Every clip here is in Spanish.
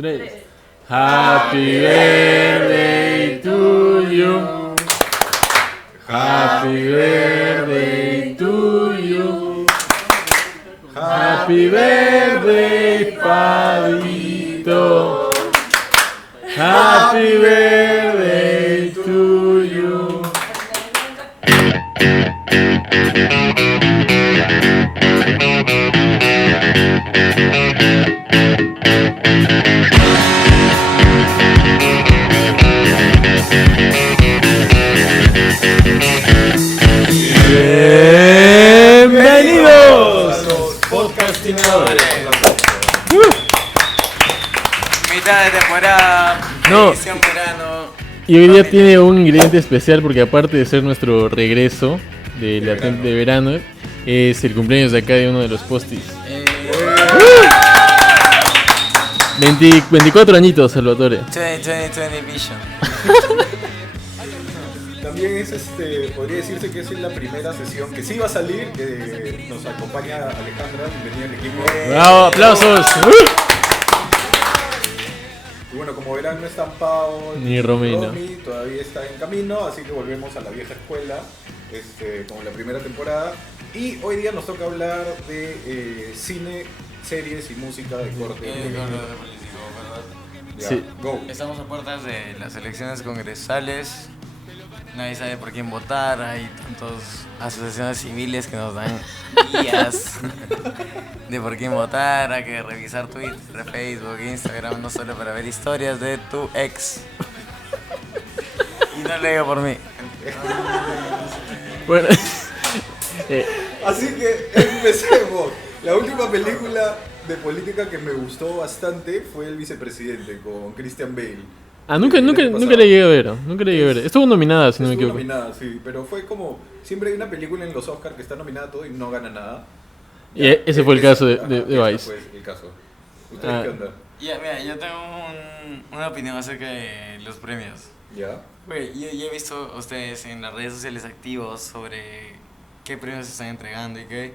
3. Happy birthday to you. Happy birthday to you. Happy birthday, Pabito. Happy birthday to you. Bienvenidos a los podcastinadores. Mitad de temporada, No. edición verano. Y hoy día tiene un ingrediente especial porque aparte de ser nuestro regreso de verano, es el cumpleaños de acá de uno de los postis. 24 añitos, Salvatore. 2020 Vision. También es podría decirse que es la primera sesión que sí va a salir, que nos acompaña Alejandra, bienvenida al equipo. ¡Bravo! ¡Aplausos! Y bueno, como verán, no están Pau Ni Romina. Romy, todavía está en camino, así que volvemos a la vieja escuela, como la primera temporada. Y hoy día nos toca hablar de cine, series y música de corte. Ya, Sí. go. Estamos a puertas de las elecciones congresales. Nadie sabe por quién votar. Hay tantas asociaciones civiles que nos dan guías de por quién votar. Hay que revisar Twitter, Facebook, Instagram, no solo para ver historias de tu ex. Y no lo digo por mí. Bueno, Así que empecemos. La última película de política que me gustó bastante fue El Vicepresidente con Christian Bale. nunca la llegué a ver. Nunca la llegué a ver. Estuvo nominada, si no me Estuvo equivoco. nominada, sí, pero fue como siempre hay una película en los Oscars que está nominada a todo y no gana nada. Y ese fue el caso de ese Vice. fue el caso. ¿Ustedes Ah. qué onda? Ya, mira, yo tengo una opinión acerca de los premios. ¿Ya? Güey, yo he visto a ustedes en las redes sociales activos sobre qué premios se están entregando y qué.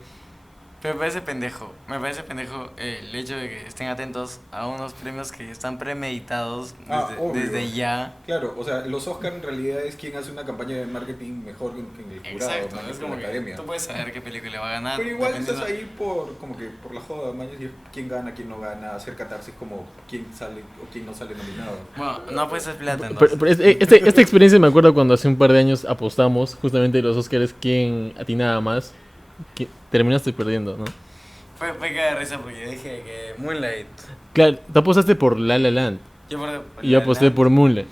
Pero me parece pendejo el hecho de que estén atentos a unos premios que están premeditados Obvio. desde ya. Claro, o sea, los Oscars en realidad es quien hace una campaña de marketing mejor que el jurado, Exacto, man, es que como la que academia. tú puedes saber qué película va a ganar. Pero igual dependiendo- estás ahí como que por la joda, man, y es quién gana, quién no gana, hacer catarsis como quién sale o quién no sale nominado. Bueno, no puedes ser plata Pero entonces. esta experiencia me acuerdo cuando hace un par de años apostamos justamente los Oscars quién atinaba más. Terminaste perdiendo, ¿no? Fue que de risa porque dije que Moonlight. Claro, tú apostaste por La La Land Yo y yo aposté por Moonlight.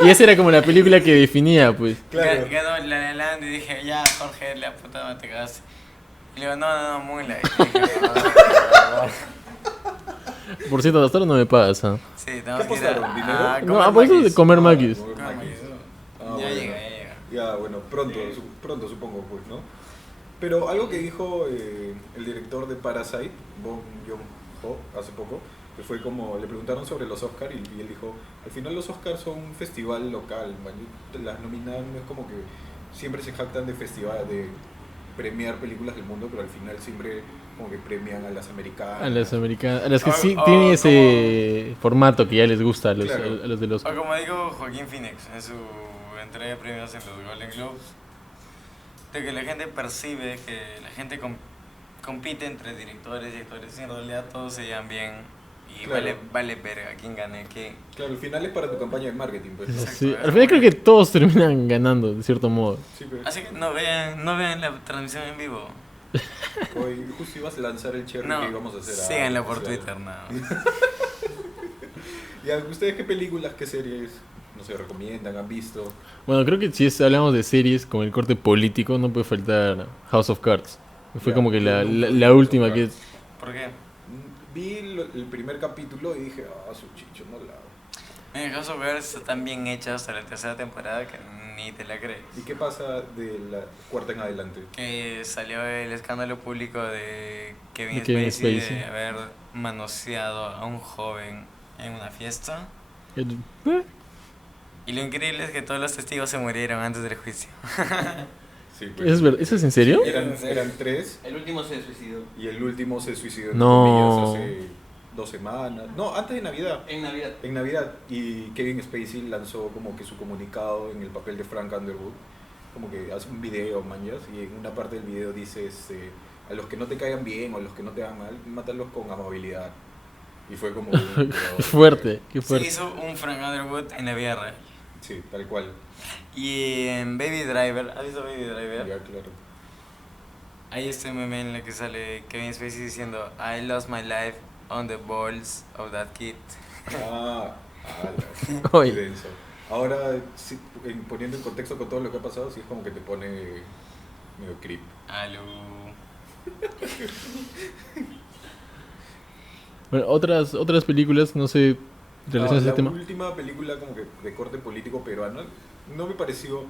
Y Y esa era como la película que definía, pues. Claro. ganó La La Land y dije, ya, Jorge, la puta madre te cagaste. Y le digo, no, Moonlight. Y dije, Por cierto, hasta ahora no me pagas, ¿ah? sí, tenemos ¿Qué que ir a- apostaron? ¿Dinero? a No, comer apuesto de maquis. comer maquis. Comer Comer maquis. maquis. Ah, Ya bueno. llega. Ya, bueno, pronto supongo, pues, ¿no? Pero algo que dijo el director de Parasite, Bong Joon-ho, hace poco, que fue como, le preguntaron sobre los Oscars y él dijo, al final los Oscars son un festival local, man, las nominadas no es como que siempre se jactan de festival, de premiar películas del mundo, pero al final siempre como que premian a las americanas. A las americanas, a las que O- sí o tienen ese formato que ya les gusta a los, Claro. a los de los. O como dijo Joaquín Phoenix en su entrega de premios en los Golden Globes, de que la gente percibe que la gente compite entre directores y actores y en realidad todos se llevan bien y Claro. vale verga quién gane qué. Claro, al final es para tu campaña de marketing, pues, ¿no? Sí, al final creo que todos terminan ganando, de cierto modo. Sí, pues. Así que no vean la transmisión en vivo. Hoy justo ibas a lanzar el cherry No, que íbamos a hacer. síganlo por o sea, Twitter, nada. ¿Y a ustedes qué películas, qué series, no sé, recomiendan, han visto? Bueno, creo que si hablamos de series con el corte político, no puede faltar House of Cards. Fue Ya, como que yo nunca vi la House última of que Cards. es. ¿Por qué? Vi el primer capítulo y dije, su chicho, no la hago. En House of Cards está tan bien hecha hasta la tercera temporada que ni te la crees. ¿Y qué pasa de la cuarta en adelante? Que salió el escándalo público de Kevin, De Kevin Spacey, Spacey. de haber manoseado a un joven en una fiesta. Y lo increíble es que todos los testigos se murieron antes del juicio. Sí, ¿Eso es en serio? Eran tres El último se suicidó. y el último se suicidó. entre No. comillas, hace 2 semanas. No, antes de Navidad. En Navidad. En Navidad. Y Kevin Spacey lanzó como que su comunicado en el papel de Frank Underwood. Como que hace un video, manjas, y en una parte del video dice, a los que no te caigan bien o a los que no te hagan mal, mátalos con amabilidad. Y fue como... Fuerte, qué Se fuerte. hizo un Frank Underwood en la vida real. Sí, tal cual. Y en Baby Driver, ¿has visto Baby Driver? Ya, claro. Hay este meme en el que sale Kevin Spacey diciendo I lost my life on the balls of that kid. Oye. Qué denso. Ahora, sí, poniendo en contexto con todo lo que ha pasado, sí es como que te pone medio creep. Aló. Bueno, otras películas, no sé, relacionadas a La ese tema. última película como que de corte político peruano no me pareció...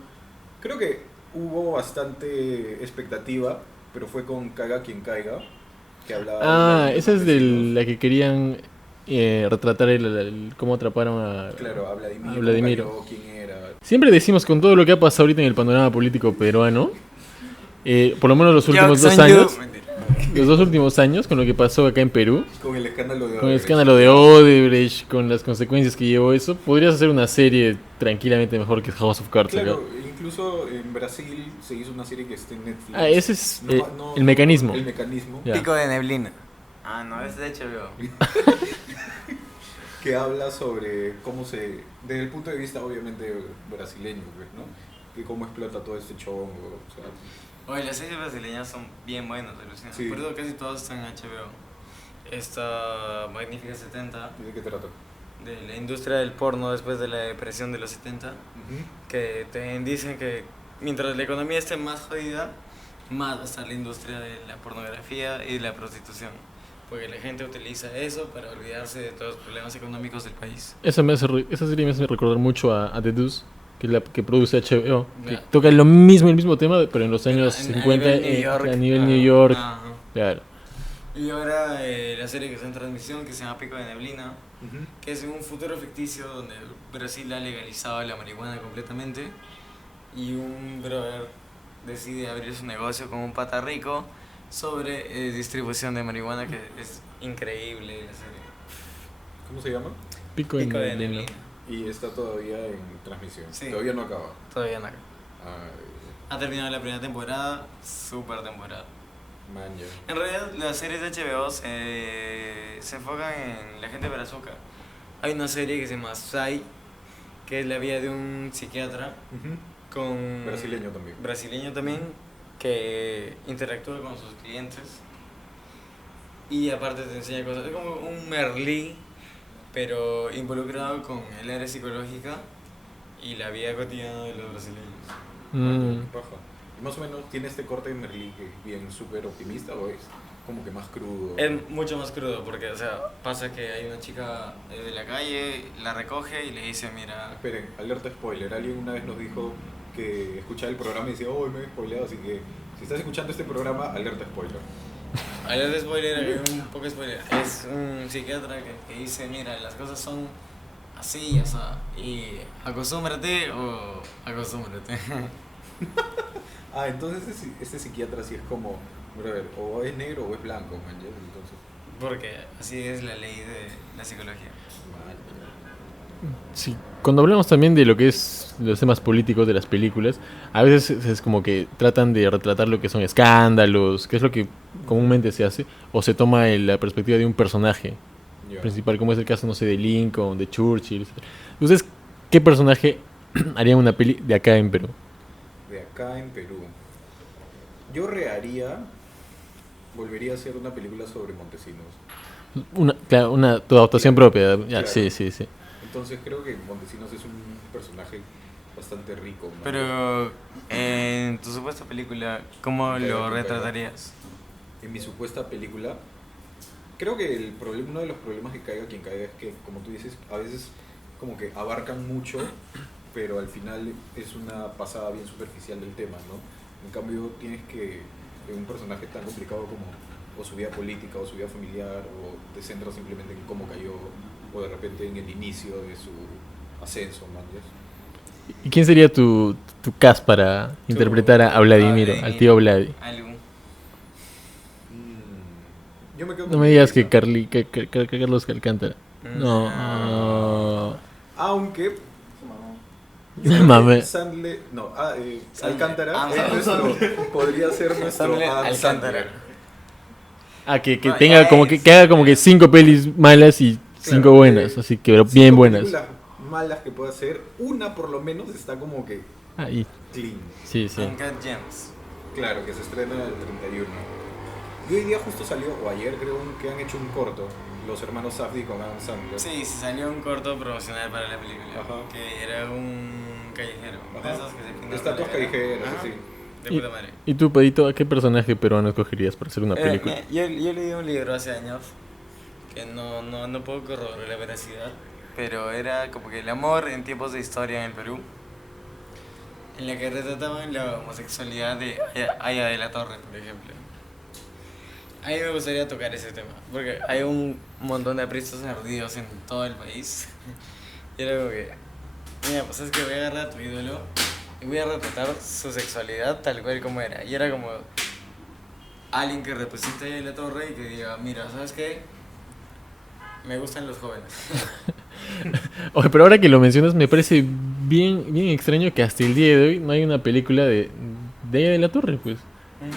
Creo que hubo bastante expectativa, pero fue con Caiga quien caiga, que hablaba... de Esa es de campesinos. la que querían retratar cómo atraparon a Claro, a Vladimir, a Vladimiro. cómo cayó, quién era... Siempre decimos con todo lo que ha pasado ahorita en el panorama político peruano, por lo menos los últimos 2 años, los 2 últimos años, con lo que pasó acá en Perú, Con el escándalo de con el Odebrecht. escándalo de Odebrecht, con las consecuencias que llevó eso, podrías hacer una serie tranquilamente mejor que House of Cards. Claro, acá. incluso en Brasil se hizo una serie que está en Netflix. Ese es No, el mecanismo. El mecanismo. Ya. Pico de neblina. Ah, no, es de HBO. Que habla sobre cómo desde el punto de vista obviamente brasileño, pues, ¿no? Que cómo explota todo este chongo, o sea, Oye, las series brasileñas son bien buenas, alucina. Sí. Por eso casi todas están en HBO. Esta Magnífica 70, ¿de qué trata? de la industria del porno después de la depresión de los 70, que te dicen que mientras la economía esté más jodida, más va a estar la industria de la pornografía y de la prostitución. Porque la gente utiliza eso para olvidarse de todos los problemas económicos del país. Esa serie me hace recordar mucho a The Deuce, que es la que produce HBO, que Ya. toca el mismo tema, pero en los años A 50 nivel New York. a nivel New York. Ajá. Claro. Y ahora la serie que está en transmisión, que se llama Pico de Neblina, que es en un futuro ficticio donde Brasil ha legalizado la marihuana completamente y un brother decide abrir su negocio con un pata rico sobre distribución de marihuana, que es increíble la serie. ¿Cómo se llama? Pico Pico de Neblina. Neblina. Y está todavía en transmisión. Sí. Todavía no acaba. Todavía no. Ay, Ha terminado la primera temporada, super temporada. man, ya. En realidad las series de HBO se enfocan en la gente de Brazuca. Hay una serie que se llama Psy, que es la vida de un psiquiatra con brasileño también, que interactúa con sus clientes y aparte te enseña cosas. Es como un Merlí, pero involucrado con el área psicológica y la vida cotidiana de los brasileños. Mm. Paja. Y más o menos tiene este corte de Merlí que es bien súper optimista, o es como que más crudo. Es mucho más crudo porque, o sea, pasa que hay una chica de la calle, la recoge y le dice, mira... Esperen, alerta spoiler. Alguien una vez nos dijo que escuchaba el programa y decía, oh, me he spoileado, así que si estás escuchando este programa, alerta spoiler. Alerta spoiler, un poco spoiler. Es un psiquiatra que dice, mira, las cosas son así, o sea, y acostúmbrate o acostúmbrate. Ah, entonces este psiquiatra sí es como, brother, o es negro o es blanco, man, ya, entonces... Porque así es la ley de la psicología. Sí, cuando hablamos también de lo que es los temas políticos de las películas, a veces es como que tratan de retratar lo que son escándalos, que es lo que comúnmente se hace, o se toma la perspectiva de un personaje Ya. principal, como es el caso, no sé, de Lincoln, de Churchill, etc. ¿Ustedes qué personaje harían una peli de acá en Perú? De acá en Perú. Yo volvería a hacer una película sobre Montesinos. Claro, tu adaptación Claro, propia. Ya, claro. sí. Entonces creo que Montesinos es un personaje bastante rico, ¿no? Pero en tu supuesta película, ¿cómo Claro, lo claro. retratarías? En mi supuesta película, creo que uno de los problemas que Caiga quien caiga es que, como tú dices, a veces como que abarcan mucho, pero al final es una pasada bien superficial del tema, ¿no? En cambio tienes que, en un personaje tan complicado como o su vida política o su vida familiar, o te centras simplemente en cómo cayó, o de repente en el inicio de su ascenso, ¿no? ¿Y quién sería tu cast para interpretar a Vladimiro, al tío Vladi? Algo. Yo me quedo No con me digas Melissa. que Carlos Alcántara. No. Aunque yo creo que Mame. Sandler, no, Sandler. Alcántara Ah, es podría ser nuestro Sandler Adam Alcántara. Sandler. Que No, tenga ya como es. que haga como que 5 pelis malas y 5 Claro, buenas, así que pero 5 bien buenas. películas malas que pueda hacer, una por lo menos está como que Ahí, clean. sí, sí. Uncut Gems. Claro, que se estrena el 31. Y hoy día justo salió, o ayer creo, que han hecho un corto, los hermanos Safdie con Adam Sandler. Sí, se salió un corto promocional para la película. Ajá. Que era un callejero. Ajá. De esos que se pintan Estatuas con la cara. callejeras, Ajá. así. De puta madre. ¿Y tú, Pedito, a qué personaje peruano escogerías para hacer una película? Mira, yo leí un libro hace años que no puedo corroborar la veracidad, pero era como que el amor en tiempos de historia en el Perú, en la que retrataban la homosexualidad de Aya de la Torre, por ejemplo. A mí me gustaría tocar ese tema, porque hay un montón de apristas ardidos en todo el país. Y era como que, mira, pues es que voy a agarrar a tu ídolo y voy a retratar su sexualidad tal cual como era. Y era como alguien que represente a Aya de la Torre y que diga, mira, ¿sabes qué? Me gustan los jóvenes. Oye, pero ahora que lo mencionas, me parece bien extraño que hasta el día de hoy no hay una película de Aya de la Torre, pues.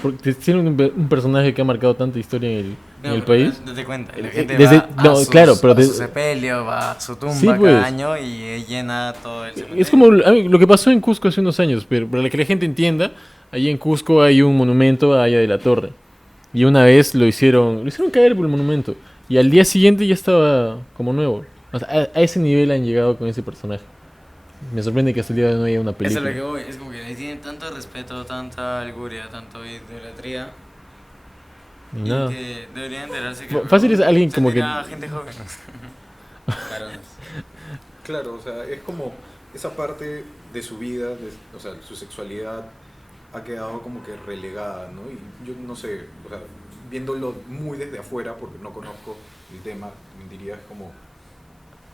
Porque tiene un personaje que ha marcado tanta historia en el país. Date cuenta, la gente Desde- va no, a sus, claro, pero a de- su sepelio, va a su tumba Sí, pues. cada año y llena todo el cementerio. Es como lo que pasó en Cusco hace unos años, pero para que la gente entienda, allí en Cusco hay un monumento a Aya de la Torre. Y una vez lo hicieron caer por el monumento. Y al día siguiente ya estaba como nuevo. O sea, a ese nivel han llegado con ese personaje. Me sorprende que hasta el día de hoy no haya una Eso es película. lo que voy, es como que le tienen tanto respeto, tanta alguria, tanto idolatría. Ni Y nada. que deberían enterarse que. Fácil es alguien se como que- tira gente joven. Varones. Claro, o sea, es como esa parte de su vida, o sea, su sexualidad ha quedado como que relegada, ¿no? Y yo no sé, o sea, viéndolo muy desde afuera, porque no conozco el tema, diría es como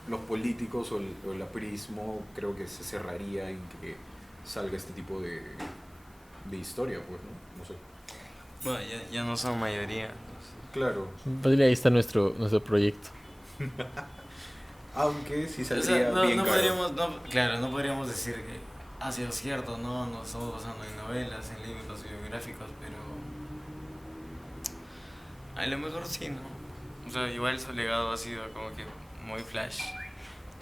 los políticos o el aprismo creo que se cerraría en que salga este tipo de historia, pues, ¿no? No sé. Bueno, ya no son mayoría. Claro, Fácil, ahí está nuestro proyecto. aunque sí O saldría sea, bien no caro. podríamos, claro, no podríamos decir que ha sido cierto, no, nos estamos basando en novelas, en libros biográficos, pero a lo mejor sí, ¿no? O sea, igual su legado ha sido como que muy flash.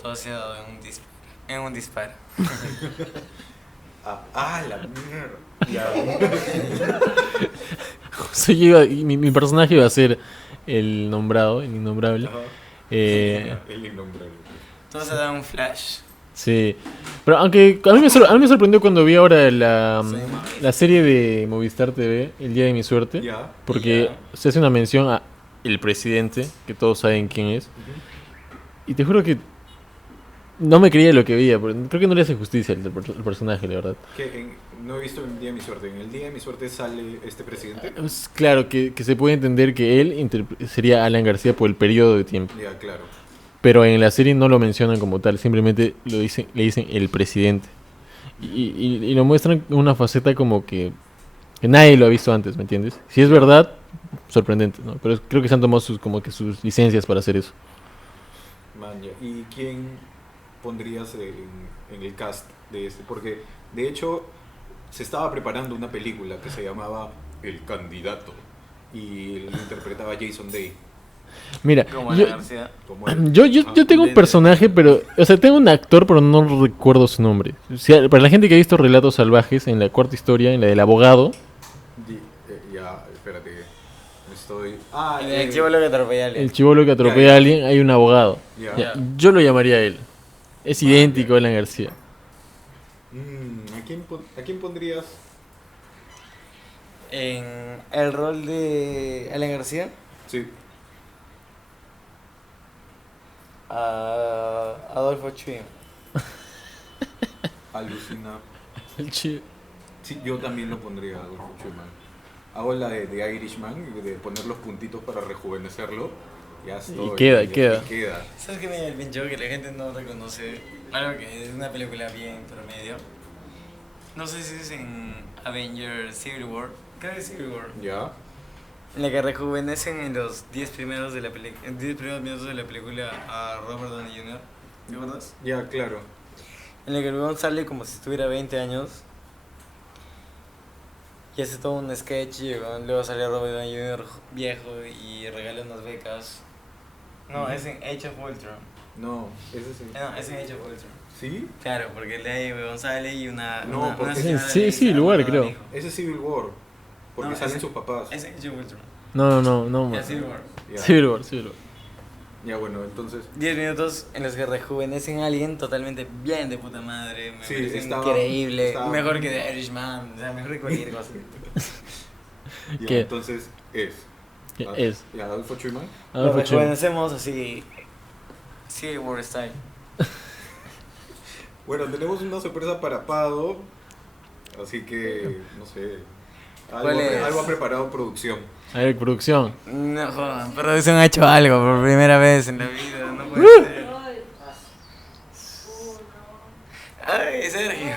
Todo se ha dado en un disparo. La mierda. Ya. Mi personaje iba a ser el nombrado, el innombrable. Ajá. Eh, El innombrable. Todo se da un flash. Sí, pero aunque a mí me sorprendió cuando vi ahora Sí, la serie de Movistar TV, El Día de mi Suerte, Ya. porque Ya. se hace una mención a el presidente, que todos saben quién es, y te juro que no me creía lo que veía, porque creo que no le hace justicia al personaje, la verdad. No he visto el Día de mi Suerte. En el Día de mi Suerte sale este presidente. Es claro que se puede entender que él sería Alan García por el periodo de tiempo, Ya, claro. pero en la serie no lo mencionan como tal, simplemente le dicen el presidente. Y lo muestran en una faceta como que nadie lo ha visto antes, ¿me entiendes? Si es verdad, sorprendente, ¿no? Pero creo que se han tomado como que sus licencias para hacer eso. Man, ya. ¿Y quién pondrías en el cast de este? Porque, de hecho, se estaba preparando una película que se llamaba El Candidato. Y lo interpretaba Jason Day. Mira, Como yo, la García. Como él. yo tengo un personaje, pero, o sea, tengo un actor, pero no recuerdo su nombre. O sea, para la gente que ha visto Relatos Salvajes, en la cuarta historia, en la del abogado, Ya, espérate. Estoy. El chivo lo que atropella a alguien. el chibolo que atropella Ya. a alguien, hay un abogado. Ya. Ya, yo lo llamaría a él. Es idéntico a Alan García. ¿A quién pondrías? En el rol de Alan García, Sí. a Adolfo Chuy. Alucina. El chi- Sí, yo también lo pondría a Adolfo Schumann. Hago la de Irishman, de poner los puntitos para rejuvenecerlo. Ya estoy. queda, ya queda. queda. ¿Sabes qué me da el pincho? Que la gente no reconoce algo que es una película bien promedio. No sé si es en Avengers Civil War. Creo que es Civil War. Ya. En la que rejuvenecen en los 10 primeros minutos de la película a Robert Downey Jr. ¿Te acuerdas? Ya, claro. En la que el weón sale como si tuviera 20 años y hace todo un sketch y luego sale Robert Downey Jr. viejo y regala unas becas. No, es en Age of Ultron. No, ese sí. No, es en Age of Ultron. ¿Sí? Claro, porque el de ahí weón sale y una porque señora sí, le dice sí, a lugar, Robert creo. Downey Jr. Ese es Civil War. Porque No, salen ese- sus papás. Es en Age of Ultron. No. Ya, Civil War. Ya. Civil War. Ya, bueno, entonces. 10 minutos en los que rejuvenecen a alguien totalmente bien de puta madre. Me Sí, parece estaba- increíble. estaba- Mejor que The Irishman. O sea, mejor que cualquier cosa. Ya, ¿Qué? entonces es. ¿Qué Ah, es? Ya, Adolfo Schumann. Lo Adolfo Chimo. rejuvenecemos así. Civil War style. Bueno, tenemos una sorpresa para Pado. Así que, no sé. ¿Cuál es? Algo ha preparado producción. A ver, producción. No jodan, producción ha hecho algo por primera vez en la vida. No puede ser. Ay, Sergio.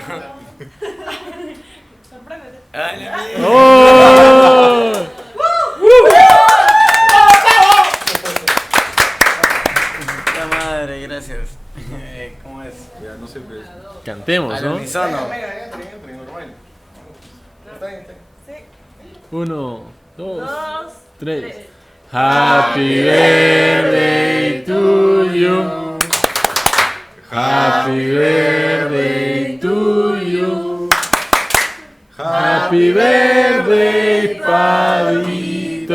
Ay, la mierda. ¡Oh! La madre, gracias. ¿Cómo es? Ya, no sé. Pues. Cantemos, Al ¿no? unísono. Uno, dos, tres. Happy birthday to you. Happy birthday to you. Happy birthday, Padito.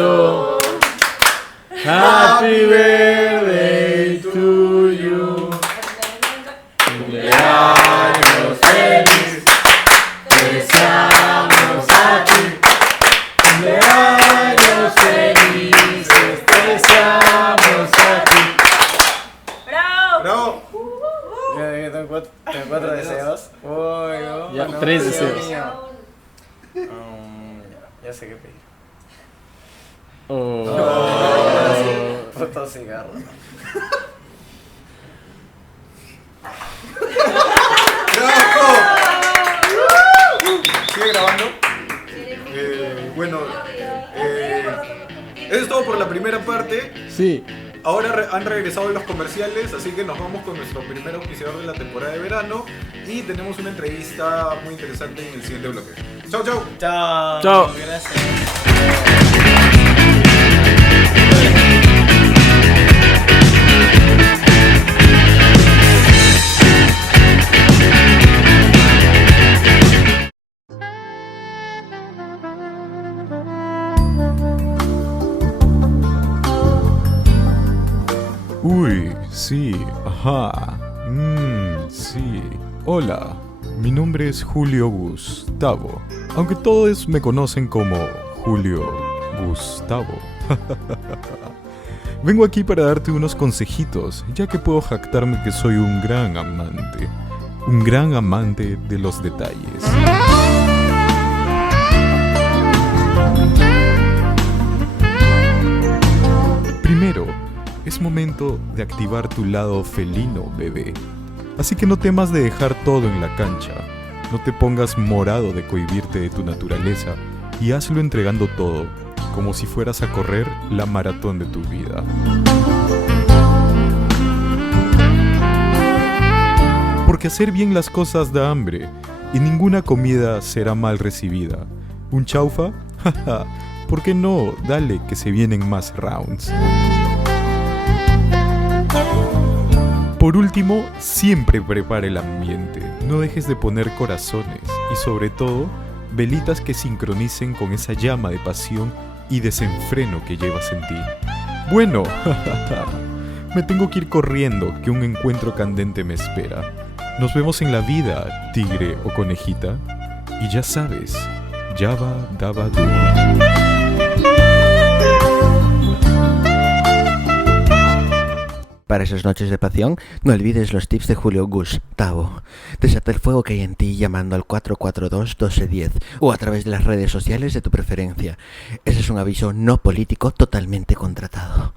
Happy birthday to you. Cumpleaños feliz. Deseamos a ti. Cumpleaños felices. Deseamos a ti. ¡Bravo! Ya tengo cuatro deseos. Uy, no. Ya, no, 3 Dios deseos. mío. Ya sé qué pedir. Oh. Puto cigarro. Sigue grabando. Bueno, eso es todo por la primera parte. Sí. Ahora han regresado los comerciales, así que nos vamos con nuestro primer auspiciador de la temporada de verano y tenemos una entrevista muy interesante en el siguiente bloque. Chau, chau. Chao. Chao. Gracias. Uy, sí, ajá. Sí. Hola, mi nombre es Julio Gustavo, aunque todos me conocen como Julio Gustavo. Vengo aquí para darte unos consejitos, ya que puedo jactarme que soy un gran amante de los detalles. Primero, es momento de activar tu lado felino, bebé. Así que no temas de dejar todo en la cancha. No te pongas morado de cohibirte de tu naturaleza y hazlo entregando todo, como si fueras a correr la maratón de tu vida. Porque hacer bien las cosas da hambre y ninguna comida será mal recibida. ¿Un chaufa? Jaja, ¿por qué no? Dale, que se vienen más rounds. Por último, siempre prepara el ambiente. No dejes de poner corazones y sobre todo, velitas que sincronicen con esa llama de pasión y desenfreno que llevas en ti. Bueno, me tengo que ir corriendo, que un encuentro candente me espera. Nos vemos en la vida, tigre o conejita. Y ya sabes, Yabba Dabba Doo. Para esas noches de pasión, no olvides los tips de Julio Gustavo. Desata el fuego que hay en ti llamando al 442-1210 o a través de las redes sociales de tu preferencia. Ese es un aviso no político totalmente contratado.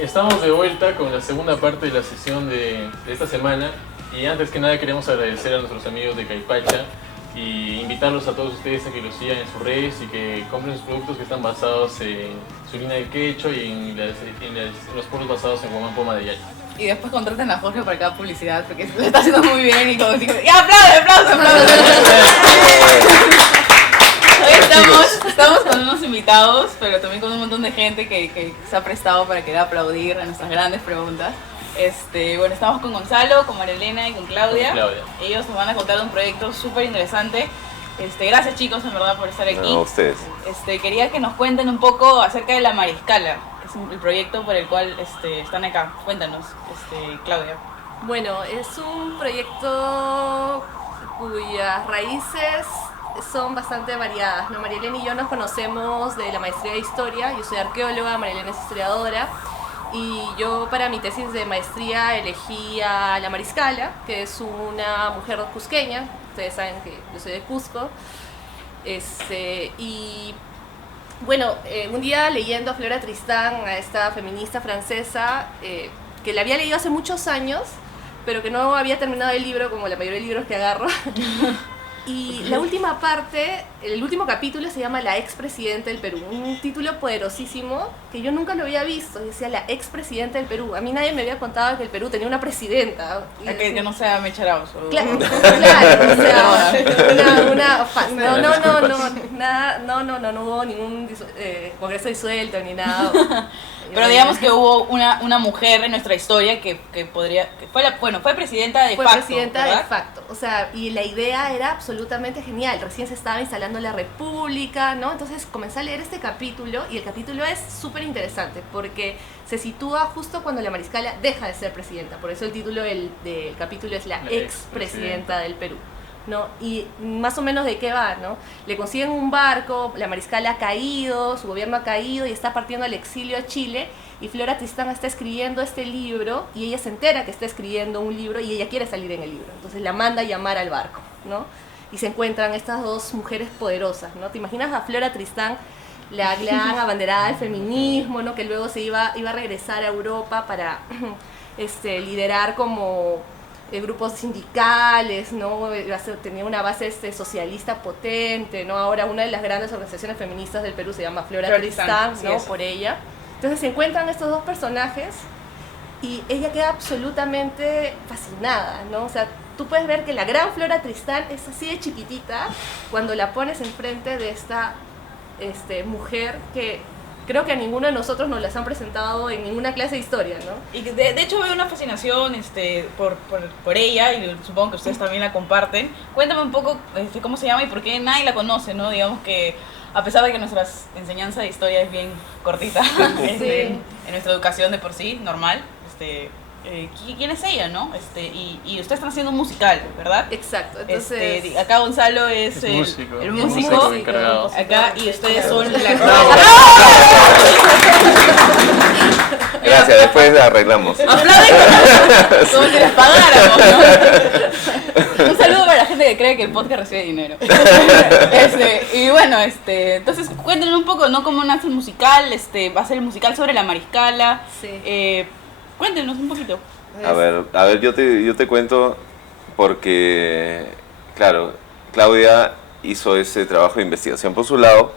Estamos de vuelta vuelta con la segunda parte de la sesión de esta semana. Y antes que nada queremos agradecer a nuestros amigos de Caipacha y invitarlos a todos ustedes a que los sigan en sus redes y que compren sus productos que están basados en su línea de quechua y en los pueblos basados en Guamán Poma de Yaya. Y después contraten a Jorge para cada publicidad porque lo está haciendo muy bien y como digo, ¡ya aplausos! Hoy estamos con unos invitados, pero también con un montón de gente que se ha prestado para querer aplaudir a nuestras grandes preguntas. Bueno, estamos con Gonzalo, con María Elena y con Claudia. Ellos nos van a contar de un proyecto súper interesante. Gracias chicos, en verdad, por estar aquí. No, ustedes. Quería que nos cuenten un poco acerca de La Mariscala, que es el proyecto por el cual están acá. Cuéntanos, Claudia. Bueno, es un proyecto cuyas raíces son bastante variadas, ¿no? María Elena y yo nos conocemos de la maestría de historia. Yo soy arqueóloga, María Elena es historiadora. Y yo para mi tesis de maestría elegí a La Mariscala, que es una mujer cusqueña. Ustedes saben que yo soy de Cusco. Y bueno, un día leyendo a Flora Tristán, a esta feminista francesa, que la había leído hace muchos años, pero que no había terminado el libro, como la mayoría de libros que agarro. Y la última parte, el último capítulo se llama La expresidenta del Perú, un título poderosísimo que yo nunca lo había visto. Decía La expresidenta del Perú. A mí nadie me había contado que el Perú tenía una presidenta. Que no sea Mecha Arauz. Claro, o sea, no hubo ningún congreso disuelto ni nada. Pero digamos que hubo una mujer en nuestra historia que fue presidenta de facto. Fue presidenta ¿verdad? de facto, o sea, y la idea era absolutamente genial. Recién se estaba instalando la república, ¿no? Entonces comencé a leer este capítulo y el capítulo es súper interesante porque se sitúa justo cuando la Mariscala deja de ser presidenta. Por eso el título del capítulo es La expresidenta del Perú, ¿no? Y más o menos de qué va, ¿no? Le consiguen un barco, la Mariscala ha caído, su gobierno ha caído y está partiendo al exilio a Chile, y Flora Tristán está escribiendo este libro y ella se entera que está escribiendo un libro y ella quiere salir en el libro, entonces la manda a llamar al barco, ¿no? Y se encuentran estas dos mujeres poderosas, ¿no? ¿Te imaginas a Flora Tristán, la gran abanderada del feminismo, ¿no? Que luego se iba a regresar a Europa para liderar como grupos sindicales, ¿no? Tenía una base socialista potente, ¿no? Ahora una de las grandes organizaciones feministas del Perú se llama Flora Tristán, ¿no? Por ella. Entonces se encuentran estos dos personajes y ella queda absolutamente fascinada, ¿no? O sea, tú puedes ver que la gran Flora Tristán es así de chiquitita cuando la pones enfrente de esta mujer que creo que a ninguno de nosotros nos las han presentado en ninguna clase de historia, ¿no? Y de hecho veo una fascinación por ella, y supongo que ustedes también la comparten. Cuéntame un poco cómo se llama y por qué nadie la conoce, ¿no? Digamos que a pesar de que nuestra enseñanza de historia es bien cortita, Sí. en nuestra educación de por sí, normal, ¿quién es ella, no? Y ustedes están haciendo un musical, ¿verdad? Exacto, entonces... Acá Gonzalo es el músico encargado. acá, y ustedes son la... Gracias, después arreglamos. ¡Aplauden! Como si les pagáramos, ¿no? Un saludo para la gente que cree que el podcast recibe dinero. Y bueno, entonces cuéntenos un poco, ¿no? Cómo nace el musical, va a ser el musical sobre la Mariscala. Sí. Cuéntenos un poquito. A ver, yo te cuento porque, claro, Claudia hizo ese trabajo de investigación por su lado.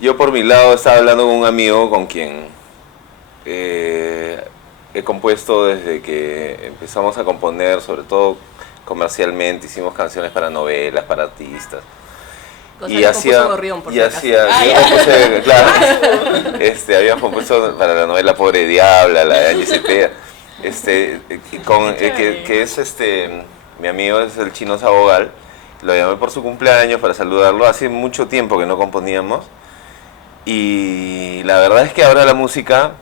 Yo por mi lado estaba hablando con un amigo con quien he compuesto desde que empezamos a componer, sobre todo comercialmente, hicimos canciones para novelas, para artistas. Y hacía, Gorrión, por y si acaso. hacía, yo compuse, claro, habíamos compuesto para la novela Pobre Diabla, la de Angie Cepeda, que es mi amigo es el Chino Sabogal. Lo llamé por su cumpleaños para saludarlo. Hace mucho tiempo que no componíamos y la verdad es que ahora la música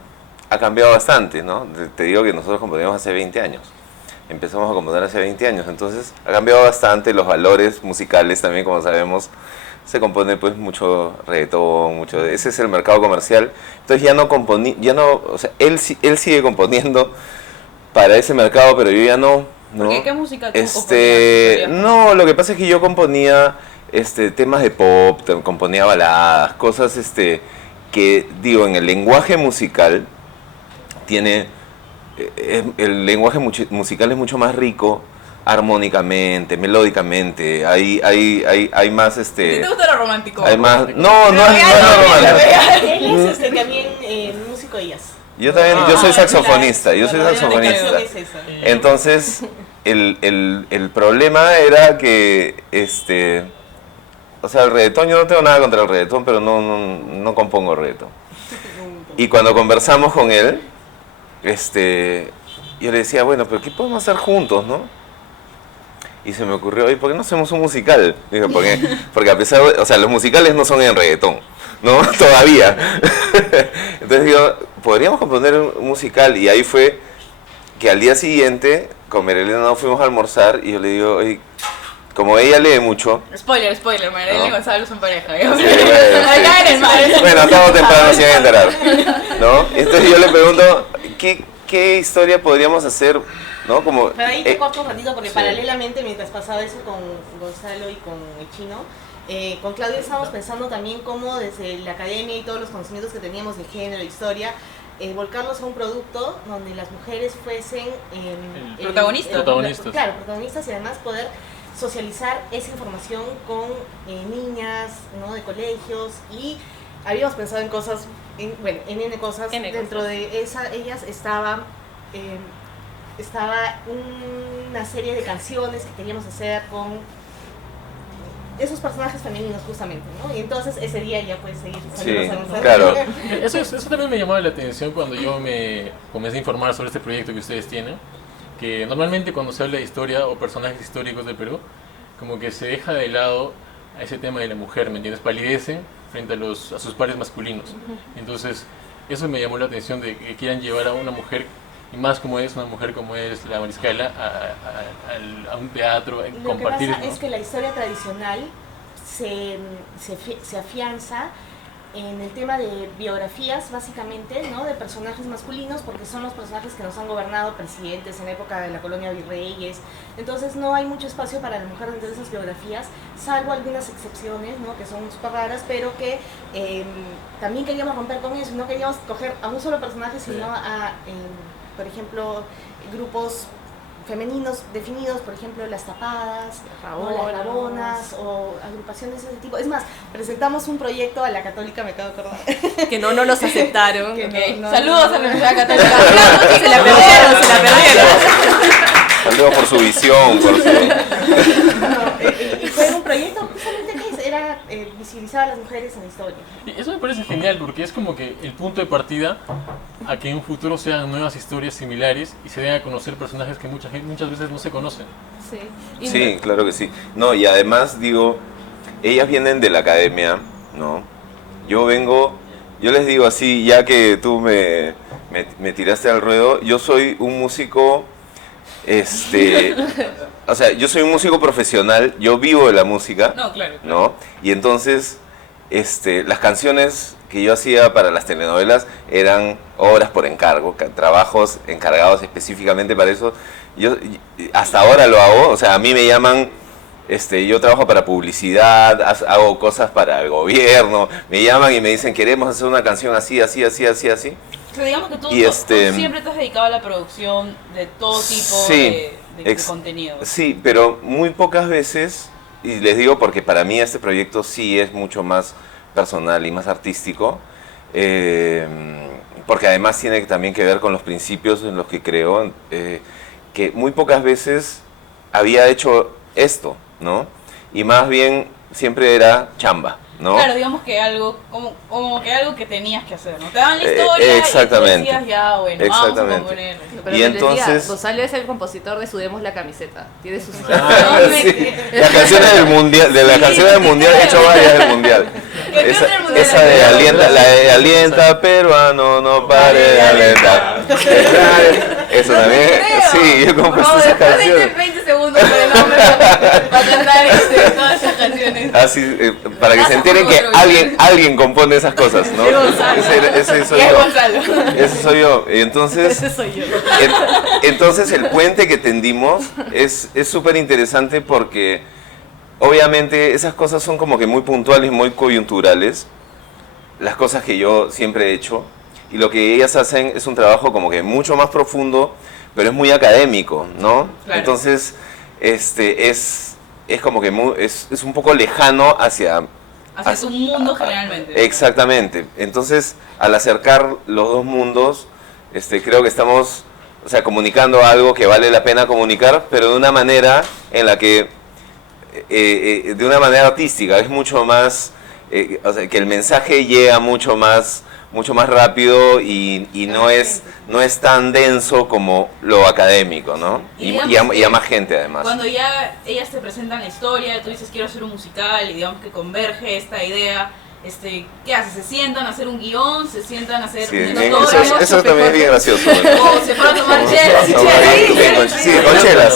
ha cambiado bastante, ¿no? Te digo que nosotros componíamos hace 20 años. Empezamos a componer hace 20 años, entonces ha cambiado bastante los valores musicales también, como sabemos. Se compone pues mucho reggaetón, ese es el mercado comercial. Entonces o sea, él sigue componiendo para ese mercado, pero yo ya no. ¿Por qué? ¿Qué música tú componías? No, lo que pasa es que yo componía temas de pop, componía baladas, cosas que digo, en el lenguaje musical tiene el lenguaje musical es mucho más rico armónicamente, melódicamente, hay más ¿A ti te gusta lo romántico? hay más, no es romántico. Él es también músico de jazz. Yo también, yo soy saxofonista, Es eso. Entonces, el problema era que, o sea, el reggaetón, yo no tengo nada contra el reggaetón, pero no compongo reggaetón. Y cuando conversamos con él, yo le decía, bueno, pero ¿qué podemos hacer juntos, no? Y se me ocurrió, oye, ¿por qué no hacemos un musical? Dije, porque a pesar de, o sea, los musicales no son en reggaetón, ¿no? Todavía. Entonces digo, podríamos componer un musical. Y ahí fue que al día siguiente, con Marilena nos fuimos a almorzar y yo le digo, oye, como ella lee mucho... Spoiler, Marilena y Gonzalo son pareja. Sí, bueno, En el mar. bueno, tarde o temprano se iban a enterar, ¿no? Entonces yo le pregunto, ¿qué historia podríamos hacer? ¿No? Como, Pero ahí te corto un ratito porque paralelamente, mientras pasaba eso con Gonzalo y con el chino, con Claudia estábamos pensando también cómo desde la academia y todos los conocimientos que teníamos de género, historia, volcarlos a un producto donde las mujeres fuesen Protagonistas. Claro, protagonistas, y además poder socializar esa información con niñas, ¿no? De colegios, y habíamos pensado en cosas, en N cosas. Dentro de ellas estaba una serie de canciones que queríamos hacer con esos personajes femeninos justamente, ¿no? Y entonces ese día ya puedes seguir Sí, a claro. Eso también me llamaba la atención cuando yo me comencé a informar sobre este proyecto que ustedes tienen, que normalmente cuando se habla de historia o personajes históricos del Perú, como que se deja de lado a ese tema de la mujer, ¿me entiendes? Palidecen frente a sus pares masculinos. Entonces, eso me llamó la atención de que quieran llevar a una mujer, y más como es una mujer como es la Mariscala, a un teatro, compartir. Lo que pasa ¿no? es que la historia tradicional se afianza en el tema de biografías, básicamente, ¿no? De personajes masculinos, porque son los personajes que nos han gobernado, presidentes en la época de la colonia virreyes. Entonces no hay mucho espacio para la mujer dentro de esas biografías, salvo algunas excepciones, ¿no? Que son súper raras, pero que también queríamos romper con eso. No queríamos coger a un solo personaje, sino a, por ejemplo, grupos femeninos definidos, por ejemplo, las tapadas, o las rabonas, o agrupaciones de ese tipo. Es más, presentamos un proyecto a la Católica, me acabo de acordar. Que no nos aceptaron. Saludos a la Universidad Católica. Se la perdieron. Saludos por su visión, por su... Y fue un proyecto justamente que era visibilizar a las mujeres en la historia. Y eso me parece genial porque es como que el punto de partida a que en un futuro sean nuevas historias similares y se den a conocer personajes que muchas veces no se conocen. Sí, claro que sí. No, y además digo, ellas vienen de la academia, ¿no? Yo les digo así, ya que tú me tiraste al ruedo, yo soy un músico, o sea, yo soy un músico profesional, yo vivo de la música, ¿no? Y entonces, las canciones que yo hacía para las telenovelas eran obras por encargo, trabajos encargados específicamente para eso. Yo hasta ahora lo hago, o sea, a mí me llaman, yo trabajo para publicidad, hago cosas para el gobierno, me llaman y me dicen, queremos hacer una canción así. O sea, digamos que tú siempre te has dedicado a la producción de todo tipo de contenido. Sí, pero muy pocas veces, y les digo porque para mí este proyecto sí es mucho más personal y más artístico, porque además tiene también que ver con los principios en los que creo, que muy pocas veces había hecho esto, ¿no? Y más bien siempre era chamba, ¿no? Claro, digamos que algo, como que algo que tenías que hacer, ¿no? Te daban la historia exactamente. Y tú decías, ya, bueno, vamos a componer. Pero y entonces... Gonzalo es el compositor de Sudemos la Camiseta. Tiene sus... Sí. Las canciones del mundial, he hecho varias del mundial. Esa de alienta peruano, no pare de alentar. Eso también, sí, yo compuesto esas canciones. 20 segundos para el hombre para cantar todas esas canciones. Así, para que se enteren que alguien compone esas cosas, ¿no? Ese soy yo. Ese soy yo. Entonces, entonces el puente que tendimos es súper interesante porque obviamente esas cosas son como que muy puntuales, muy coyunturales, las cosas que yo siempre he hecho, y lo que ellas hacen es un trabajo como que mucho más profundo, pero es muy académico, ¿no? Claro. Entonces, es como que es un poco lejano hacia su mundo generalmente. Exactamente. Entonces, al acercar los dos mundos, creo que estamos, o sea, comunicando algo que vale la pena comunicar, pero de una manera en la que, de una manera artística, es mucho más, o sea, que el mensaje llega mucho más rápido y no es tan denso como lo académico, ¿no? Y a más gente además. Cuando ya ellas te presentan la historia, tú dices quiero hacer un musical y digamos que converge esta idea, ¿qué haces? ¿Se sientan a hacer un guión? ¿Se sientan a hacer un eso también es bien gracioso. O se fueron a tomar chelas. Sí, con chelas.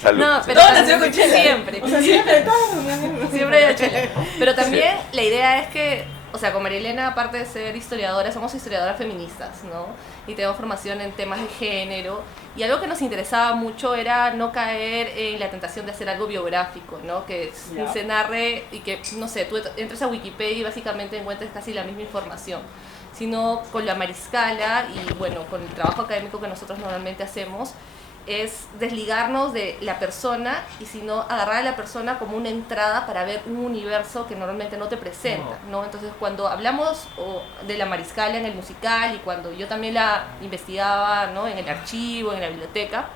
Salud. No, pero todo nació con chela. Siempre. O sea, siempre Siempre hay chela. Pero también la idea es que, o sea, con María Elena, aparte de ser historiadora, somos historiadoras feministas, ¿no? Y tenemos formación en temas de género. Y algo que nos interesaba mucho era no caer en la tentación de hacer algo biográfico, ¿no? Que se narre y que, no sé, tú entres a Wikipedia y básicamente encuentres casi la misma información. Sino con la Mariscala y, bueno, con el trabajo académico que nosotros normalmente hacemos, es desligarnos de la persona y sino agarrar a la persona como una entrada para ver un universo que normalmente no te presenta, ¿no? Entonces cuando hablamos de la Mariscala en el musical y cuando yo también la investigaba, ¿no? En el archivo, en la biblioteca,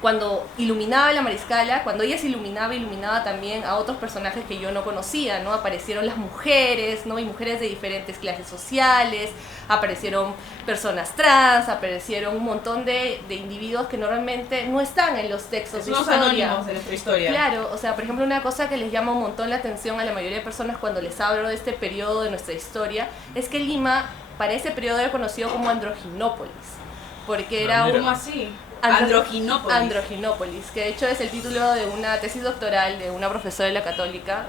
cuando iluminaba la Mariscala, cuando ella se iluminaba también a otros personajes que yo no conocía, ¿no? Aparecieron las mujeres, ¿no? Y mujeres de diferentes clases sociales, aparecieron personas trans, aparecieron un montón de individuos que normalmente no están en los textos de los historia. anónimos de nuestra historia. Claro, o sea, por ejemplo, una cosa que les llama un montón la atención a la mayoría de personas cuando les hablo de este periodo de nuestra historia, es que Lima, para ese periodo era conocido como Androginópolis, porque era ¿Cómo así? Androginópolis, que de hecho es el título de una tesis doctoral de una profesora de la Católica.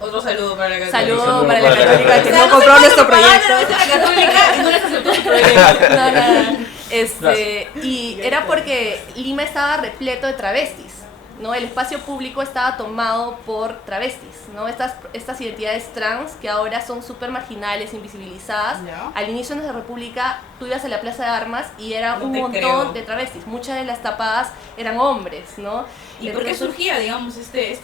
Otro saludo para la Católica. Saludo para la Católica que no compró nuestro proyecto. La Católica y no les aceptó su proyecto. No. Y era porque Lima estaba repleto de travestis, ¿no? El espacio público estaba tomado por travestis, ¿no? Estas identidades trans que ahora son súper marginales, invisibilizadas. ¿Ya? Al inicio de nuestra república, tú ibas a la Plaza de Armas y era un montón de travestis. Muchas de las tapadas eran hombres, ¿no? ¿Y por qué surgía, digamos, este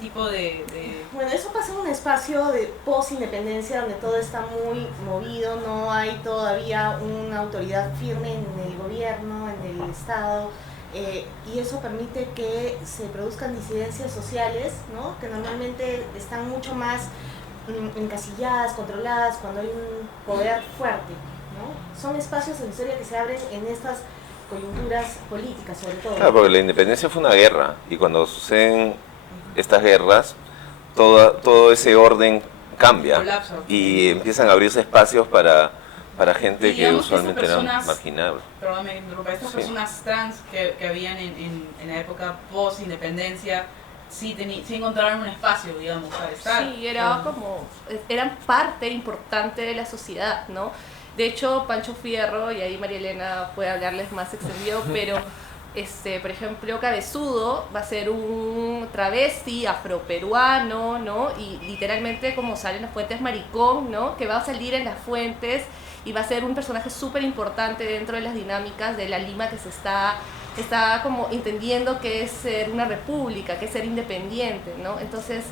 tipo de...? Bueno, eso pasa en un espacio de post-independencia donde todo está muy movido, no hay todavía una autoridad firme en el gobierno, en el Estado. Y eso permite que se produzcan disidencias sociales, ¿no? Que normalmente están mucho más encasilladas, controladas cuando hay un poder fuerte, ¿no? Son espacios en la historia que se abren en estas coyunturas políticas, sobre todo. Claro, porque la independencia fue una guerra y cuando suceden estas guerras, todo ese orden cambia. Colapso. Y empiezan a abrirse espacios para gente Y que digamos que usualmente estas eran personas- marginables. Perdóname, estas Sí. personas trans que habían en la época post-independencia, sí encontraron un espacio, digamos, para estar. Sí, eran parte importante de la sociedad, ¿no? De hecho, Pancho Fierro, y ahí María Elena puede hablarles más extendido, pero por ejemplo, Cabezudo va a ser un travesti afroperuano, ¿no? Y literalmente, como sale en las fuentes, maricón, ¿no? Que va a salir en las fuentes y va a ser un personaje súper importante dentro de las dinámicas de la Lima que se está como entendiendo que es ser una república, que es ser independiente, ¿no? Entonces,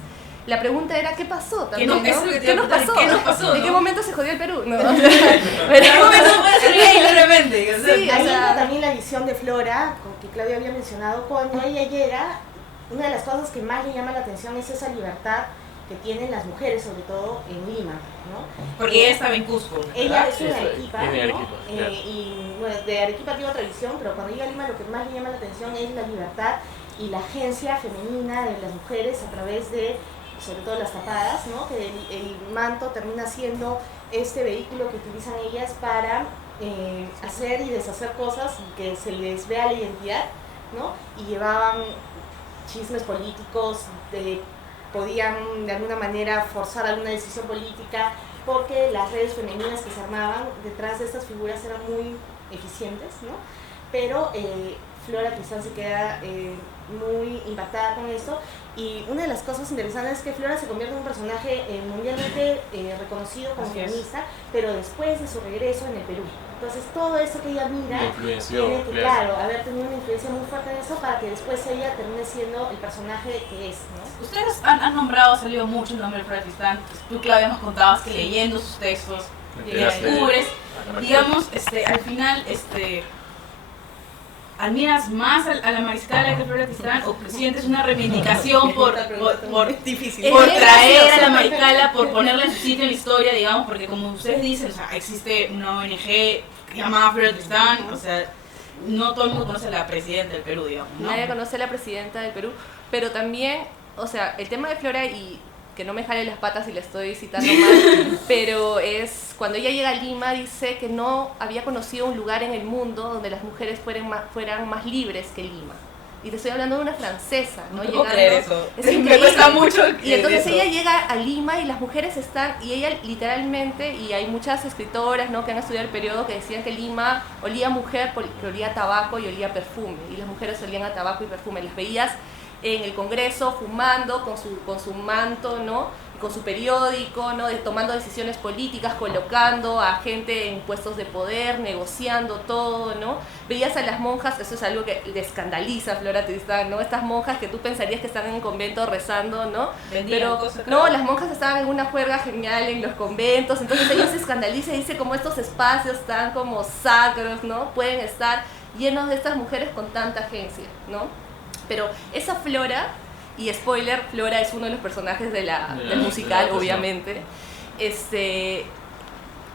la pregunta era, ¿qué pasó también, eso es lo que te ¿Qué iba a nos preguntar, pasó? ¿qué nos pasó, ¿En no? qué momento se jodió el Perú? ¿No? ¿En qué momento puede ser gay de repente? O sea, Sí, Ahí o sea- entra también la visión de Flora, con que Claudia había mencionado, cuando ella llega, una de las cosas que más le llama la atención es esa libertad que tienen las mujeres, sobre todo en Lima, ¿no? Porque ella estaba en Cusco. Ella ¿verdad? es una Arequipa, viene de ¿no? Arequipa, claro. Y bueno, de Arequipa tiene otra visión, pero cuando llega a Lima lo que más le llama la atención es la libertad y la agencia femenina de las mujeres a través de, sobre todo las tapadas, ¿no? Que el manto termina siendo este vehículo que utilizan ellas para hacer y deshacer cosas y que se les vea la identidad, ¿no? Y llevaban chismes políticos, podían de alguna manera forzar alguna decisión política, porque las redes femeninas que se armaban detrás de estas figuras eran muy eficientes, ¿no? Pero Flora quizás se queda muy impactada con esto. Y una de las cosas interesantes es que Flora se convierte en un personaje mundialmente reconocido como feminista, pero después de su regreso en el Perú. Entonces todo eso que ella mira tiene que, claro, haber tenido una influencia muy fuerte en eso para que después ella termine siendo el personaje que es, ¿no? Ustedes han nombrado, ha salido mucho el nombre de Flora Tristán. Tú, Claudia, nos contabas que leyendo sus textos descubres, digamos, al final, ¿admiras más a la mariscala que a Flora Tristán o sientes una reivindicación por traer a la mariscala, por ponerla en su sitio en la historia, digamos? Porque como ustedes dicen, o sea, existe una ONG llamada Flora Tristán, o sea, no todo el mundo conoce a la presidenta del Perú, digamos, ¿no? Nadie conoce a la presidenta del Perú, pero también, o sea, el tema de Flora, y que no me jale las patas si la estoy citando mal, pero es cuando ella llega a Lima, dice que no había conocido un lugar en el mundo donde las mujeres fueran más libres que Lima. Y te estoy hablando de una francesa, ¿no? No puedo creer eso. Es Me increíble. cuesta mucho Y entonces eso. ella llega a Lima y las mujeres están, y ella literalmente, y hay muchas escritoras, ¿no?, que han estudiado el periodo que decían que Lima olía a mujer porque olía a tabaco y olía a perfume, y las mujeres olían a tabaco y perfume. Las veías en el Congreso fumando con su manto, ¿no?, con su periódico, ¿no?, tomando decisiones políticas, colocando a gente en puestos de poder, negociando todo, ¿no? Veías a las monjas, eso es algo que le escandaliza a Flora Tristán, ¿no? Estas monjas que tú pensarías que están en un convento rezando, ¿no? Vendían Pero cosas, no, claro. las monjas estaban en una juerga genial en los conventos, entonces ella se escandaliza y dice como estos espacios tan como sacros, ¿no?, pueden estar llenos de estas mujeres con tanta agencia, ¿no? Pero esa Flora, y spoiler, Flora es uno de los personajes del musical, obviamente,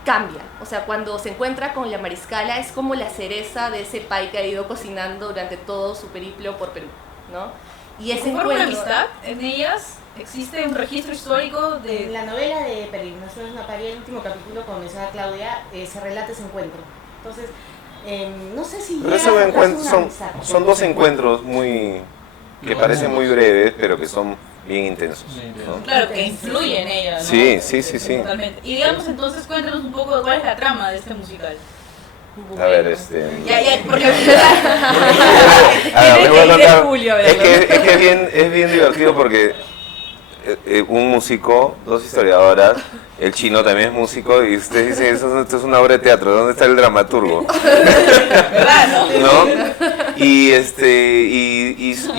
cambia. O sea, cuando se encuentra con la mariscala es como la cereza de ese pie que ha ido cocinando durante todo su periplo por Perú, ¿no? Y ese ¿Forma encuentro... una amistad en ellas? ¿Existe un registro histórico En de...? la novela de Peregrinaciones a París, el último capítulo, como mencionaba Claudia, se relata ese encuentro. Entonces, no sé si... Pero esos llega a encuentros una son, amistad. son dos encuentros que parecen muy breves, pero que son bien intensos, ¿no? Claro, que influye en ella, ¿no? Sí. Totalmente. Y digamos, entonces, cuéntanos un poco de cuál es la trama de este musical. A ver, Ya, porque... A ver, les voy a ir contar. en julio a Es verlo. que es bien divertido porque un músico, dos historiadoras, el chino también es músico y usted dice, esto es una obra de teatro, ¿dónde está el dramaturgo? ¿Verdad, no? ¿No? Y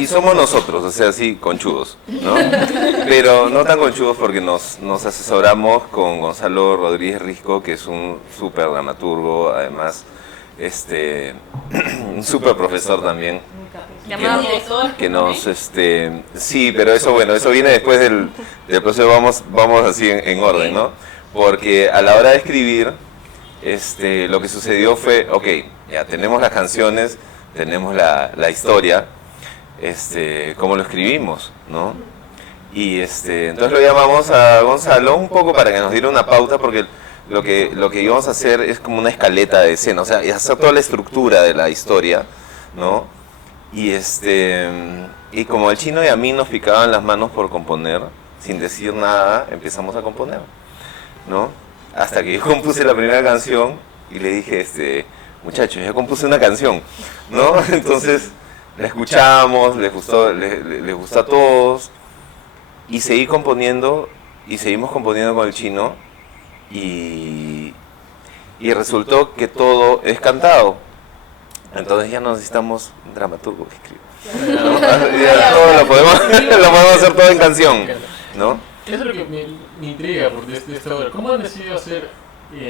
somos nosotros, o sea, sí, conchudos, ¿no? Pero no tan conchudos porque nos asesoramos con Gonzalo Rodríguez Risco, que es un súper dramaturgo, además, un súper profesor también. Llamado Que nos, sí, pero eso, bueno, eso viene después del proceso, vamos así en orden, ¿no? Porque a la hora de escribir, lo que sucedió fue, ok, ya tenemos las canciones, tenemos la historia, cómo lo escribimos, ¿no? Y entonces lo llamamos a Gonzalo un poco para que nos diera una pauta, porque lo que íbamos a hacer es como una escaleta de escena, o sea, y hacer toda la estructura de la historia, ¿no? Y como al chino y a mí nos picaban las manos por componer, sin decir nada, empezamos a componer, ¿no? Hasta que yo compuse la primera canción y le dije, muchachos, ya compuse una canción, ¿no? Entonces la escuchamos, les gustó a todos, y seguí componiendo, y seguimos componiendo con el chino, y resultó que todo es cantado. Entonces ya no necesitamos un dramaturgo que escriba, ¿no? Ya todo lo podemos hacer todo en canción, ¿no? Eso es lo que me intriga por de esta obra. ¿Cómo han decidido hacer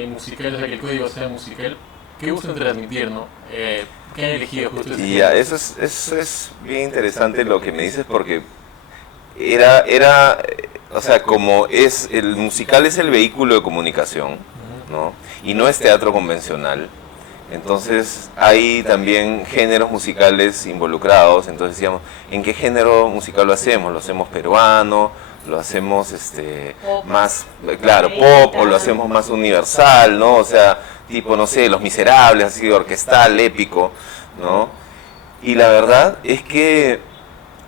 musical, o sea, que el código sea musical? ¿Qué buscan transmitir, no? ¿Qué han elegido justo ese Y ya, eso es bien interesante lo que me dices, porque o sea, como el musical es el vehículo de comunicación, ¿no? Y no es teatro convencional. Entonces hay también géneros musicales involucrados, entonces decíamos, ¿en qué género musical lo hacemos? ¿Lo hacemos peruano? ¿Lo hacemos más, claro, pop, o lo hacemos más universal, ¿no? O sea, tipo, no sé, Los Miserables, así orquestal, épico, ¿no? Y la verdad es que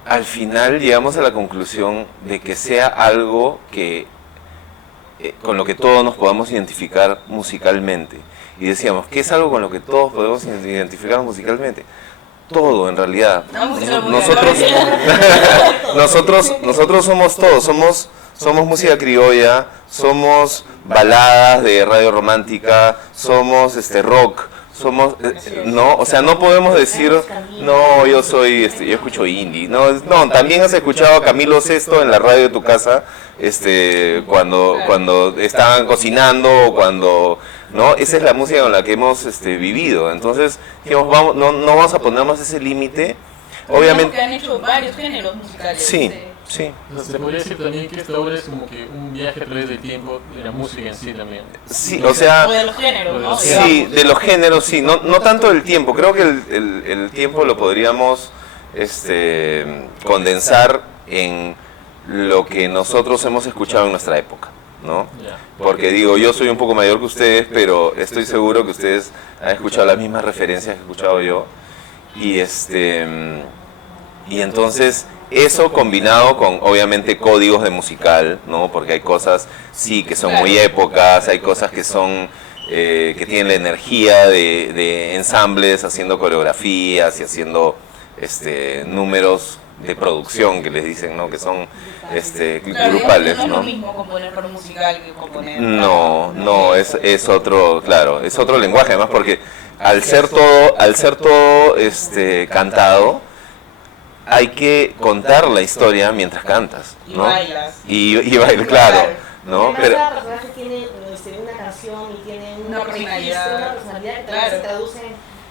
al final llegamos a la conclusión de que sea algo que con lo que todos nos podamos identificar musicalmente. Y decíamos, ¿qué es algo con lo que todos podemos identificar musicalmente? todo en realidad. Nosotros Nosotros somos todo, somos música criolla, somos baladas de radio romántica, somos rock, somos no, o sea, no podemos decir no, yo escucho indie. No, también has escuchado a Camilo Sesto en la radio de tu casa, cuando estaban cocinando o cuando ¿no? Esa es la música con la que hemos vivido. Entonces, dijimos, no vamos a ponernos ese límite. Obviamente que han hecho varios géneros musicales. Sí. O sea, se podría decir también que esta obra es como que un viaje a través del tiempo de la música en sí también. Sí, o sea... O de los géneros, ¿no? Sí, de los géneros, sí. No tanto del tiempo. Creo que el tiempo lo podríamos condensar en lo que nosotros hemos escuchado en nuestra época, ¿no? Porque digo, yo soy un poco mayor que ustedes, pero estoy seguro que ustedes han escuchado las mismas referencias que he escuchado yo. Y entonces eso combinado con obviamente códigos de musical, ¿no? Porque hay cosas sí que son muy épocas, hay cosas que son que tienen la energía de ensambles haciendo coreografías y haciendo números de producción que les dicen, ¿no? Que son grupales, ¿no? No es lo mismo componer para un musical que componer. No, es otro, claro, es otro lenguaje, además porque al ser todo cantado, hay que contar la historia mientras cantas, ¿no? Y bailas. Y bailar, claro, ¿no? Pero cada personaje tiene una canción y tiene una personalidad que también se traduce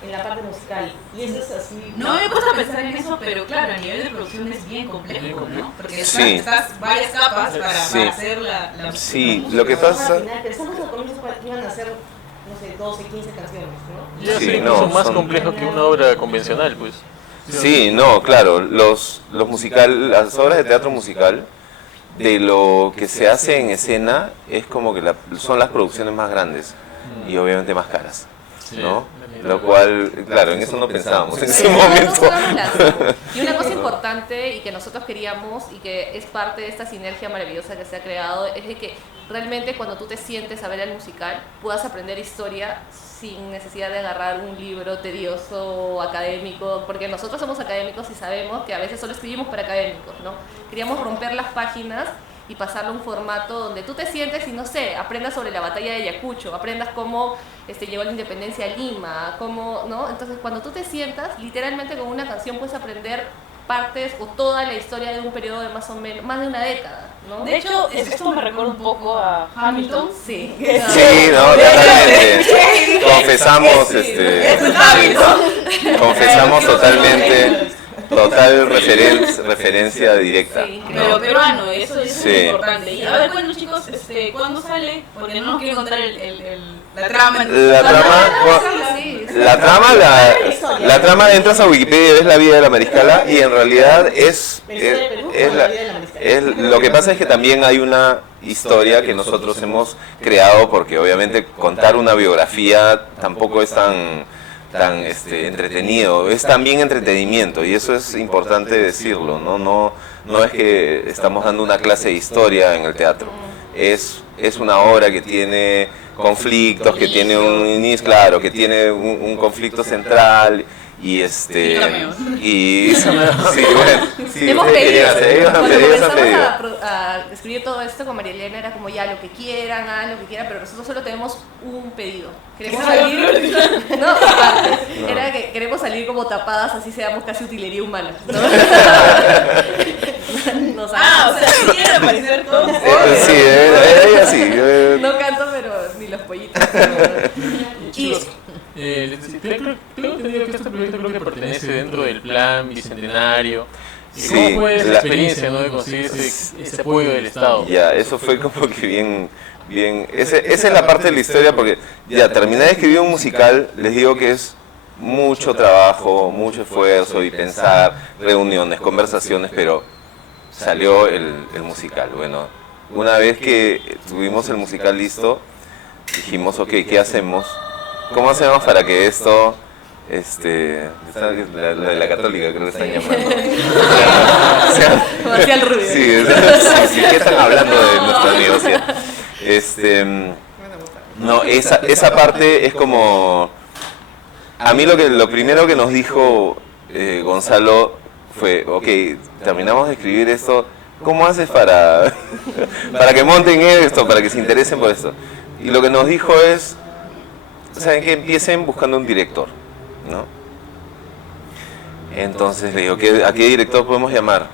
en la parte musical. Y eso es así. No me he puesto a pensar en eso, pero claro, a nivel de producción es bien complejo, ¿no? Porque estás varias capas para hacer la sí, lo que pasa... Pensamos al comienzo que iban a hacer, no sé, 12, 15 canciones, ¿no? Y es incluso más complejo que una obra convencional, pues. Sí, no, claro, las obras de teatro musical, de lo que se hace en escena, es como que son las producciones más grandes y obviamente más caras, ¿no? Lo cual, claro, en eso no pensábamos en ese momento. Y una cosa importante y que nosotros queríamos y que es parte de esta sinergia maravillosa que se ha creado es de que realmente cuando tú te sientes a ver el musical puedas aprender historia sin necesidad de agarrar un libro tedioso o académico, porque nosotros somos académicos y sabemos que a veces solo escribimos para académicos, ¿no? Queríamos romper las páginas y pasarlo a un formato donde tú te sientes y no sé, aprendas sobre la batalla de Ayacucho, aprendas cómo llegó la independencia a Lima, cómo, ¿no? Entonces cuando tú te sientas, literalmente con una canción puedes aprender partes o toda la historia de un periodo de más o menos, más de una década, ¿no? De hecho, esto me recuerda un poco a Hamilton. Sí. Sí, no, totalmente. Confesamos, confesamos totalmente. Total referencia directa. Sí, pero ¿no? peruano, eso es sí. muy importante. Y a ver, bueno chicos, ¿cuándo sale? Porque no nos quiero contar la trama. La trama entras a Wikipedia y ves la vida de la Mariscala y en realidad lo que pasa es que también hay una historia que nosotros hemos creado porque obviamente contar una biografía tampoco es tan entretenido, es también entretenimiento y eso es importante decirlo, no es que estamos dando una clase de historia en el teatro, es una obra que tiene conflictos, que tiene un inicio, claro, que tiene un conflicto central y sí, bueno, sí, hemos pedido, cuando comenzamos a escribir todo esto con María Elena era como ya lo que quieran, hagan lo que quieran, pero nosotros solo tenemos un pedido. Queremos salir, no, aparte, era que queremos salir como tapadas, así seamos casi utilería humana, ¿no? O sea, sí quieren aparecer todos. Sí, ella sí. No canto, pero ni los pollitos. Chicos, tengo entendido que este proyecto creo que pertenece dentro del plan bicentenario. Sí, ¿Cómo fue esa experiencia, ¿no? De conseguir ese apoyo del Estado? Ya, eso fue como que bien. Esa es la parte de la historia porque ya terminé de escribir un musical, les digo que es mucho trabajo, mucho esfuerzo y pensar, reuniones, conversaciones, pero salió el musical. Bueno, una vez que tuvimos el musical listo, dijimos, ok, ¿qué hacemos? ¿Cómo hacemos para que esto, la católica creo que están llamando? Marcial Rubio. Sí, ¿qué están hablando de nuestra universidad? No, esa parte es como, a mí lo primero que nos dijo Gonzalo fue, ok, terminamos de escribir esto, ¿cómo haces para, para que monten esto, para que se interesen por esto? Y lo que nos dijo es, ¿saben qué? Empiecen buscando un director, ¿no? Entonces le digo, ¿a qué director podemos llamar?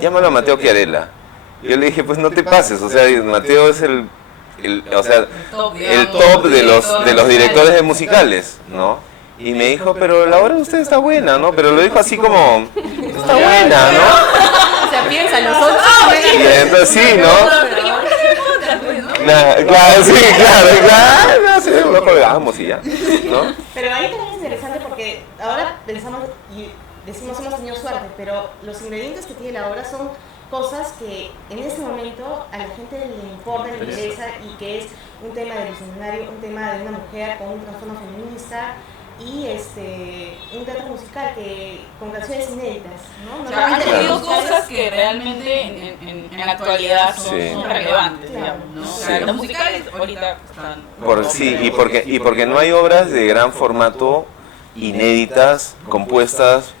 Llámalo a Mateo Chiarella. Yo le dije, pues no te pases, o sea, Mateo es el top de los directores de musicales, ¿no? Y me dijo, pero la obra de usted está buena, ¿no? Pero lo dijo así como, está buena, ¿no? O sea, piensa, nosotros... Y entonces sí, ¿no? Claro, sí, claro, sí, lo colgamos y ya, ¿no? Pero ahí también es interesante porque ahora pensamos y decimos hemos tenido suerte, pero los ingredientes que tiene la obra son cosas que en este momento a la gente le importa, le interesa, y que es un tema de visionario, un tema de una mujer con un trasfondo feminista y un teatro musical con canciones inéditas, ¿no? O sea, han tenido cosas que realmente en la actualidad son relevantes, digamos, ¿no? O sea, los musicales ahorita están... Sí, y porque no hay obras de gran formato inéditas, compuestas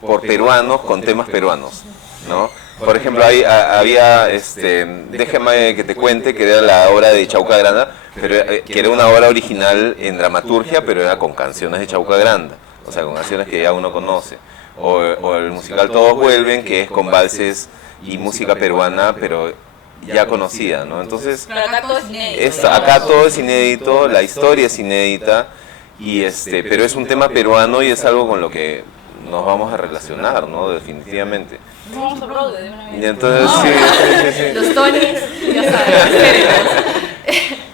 por peruanos con temas peruanos, ¿no? Por ejemplo, había, déjame que te cuente, que era la obra de Chauca Granda, pero que era una obra original en dramaturgia, pero era con canciones de Chauca Granda, o sea, con canciones que ya uno conoce. O el musical Todos Vuelven, que es con valses y música peruana, pero ya conocida, ¿no? Entonces, pero acá todo es inédito. Acá todo es inédito, la historia es inédita, pero es un tema peruano y es algo con lo que nos vamos a relacionar, ¿no? Definitivamente. Vamos a Broadway de una vez. Y entonces, sí. Los Tonys, ya sabes.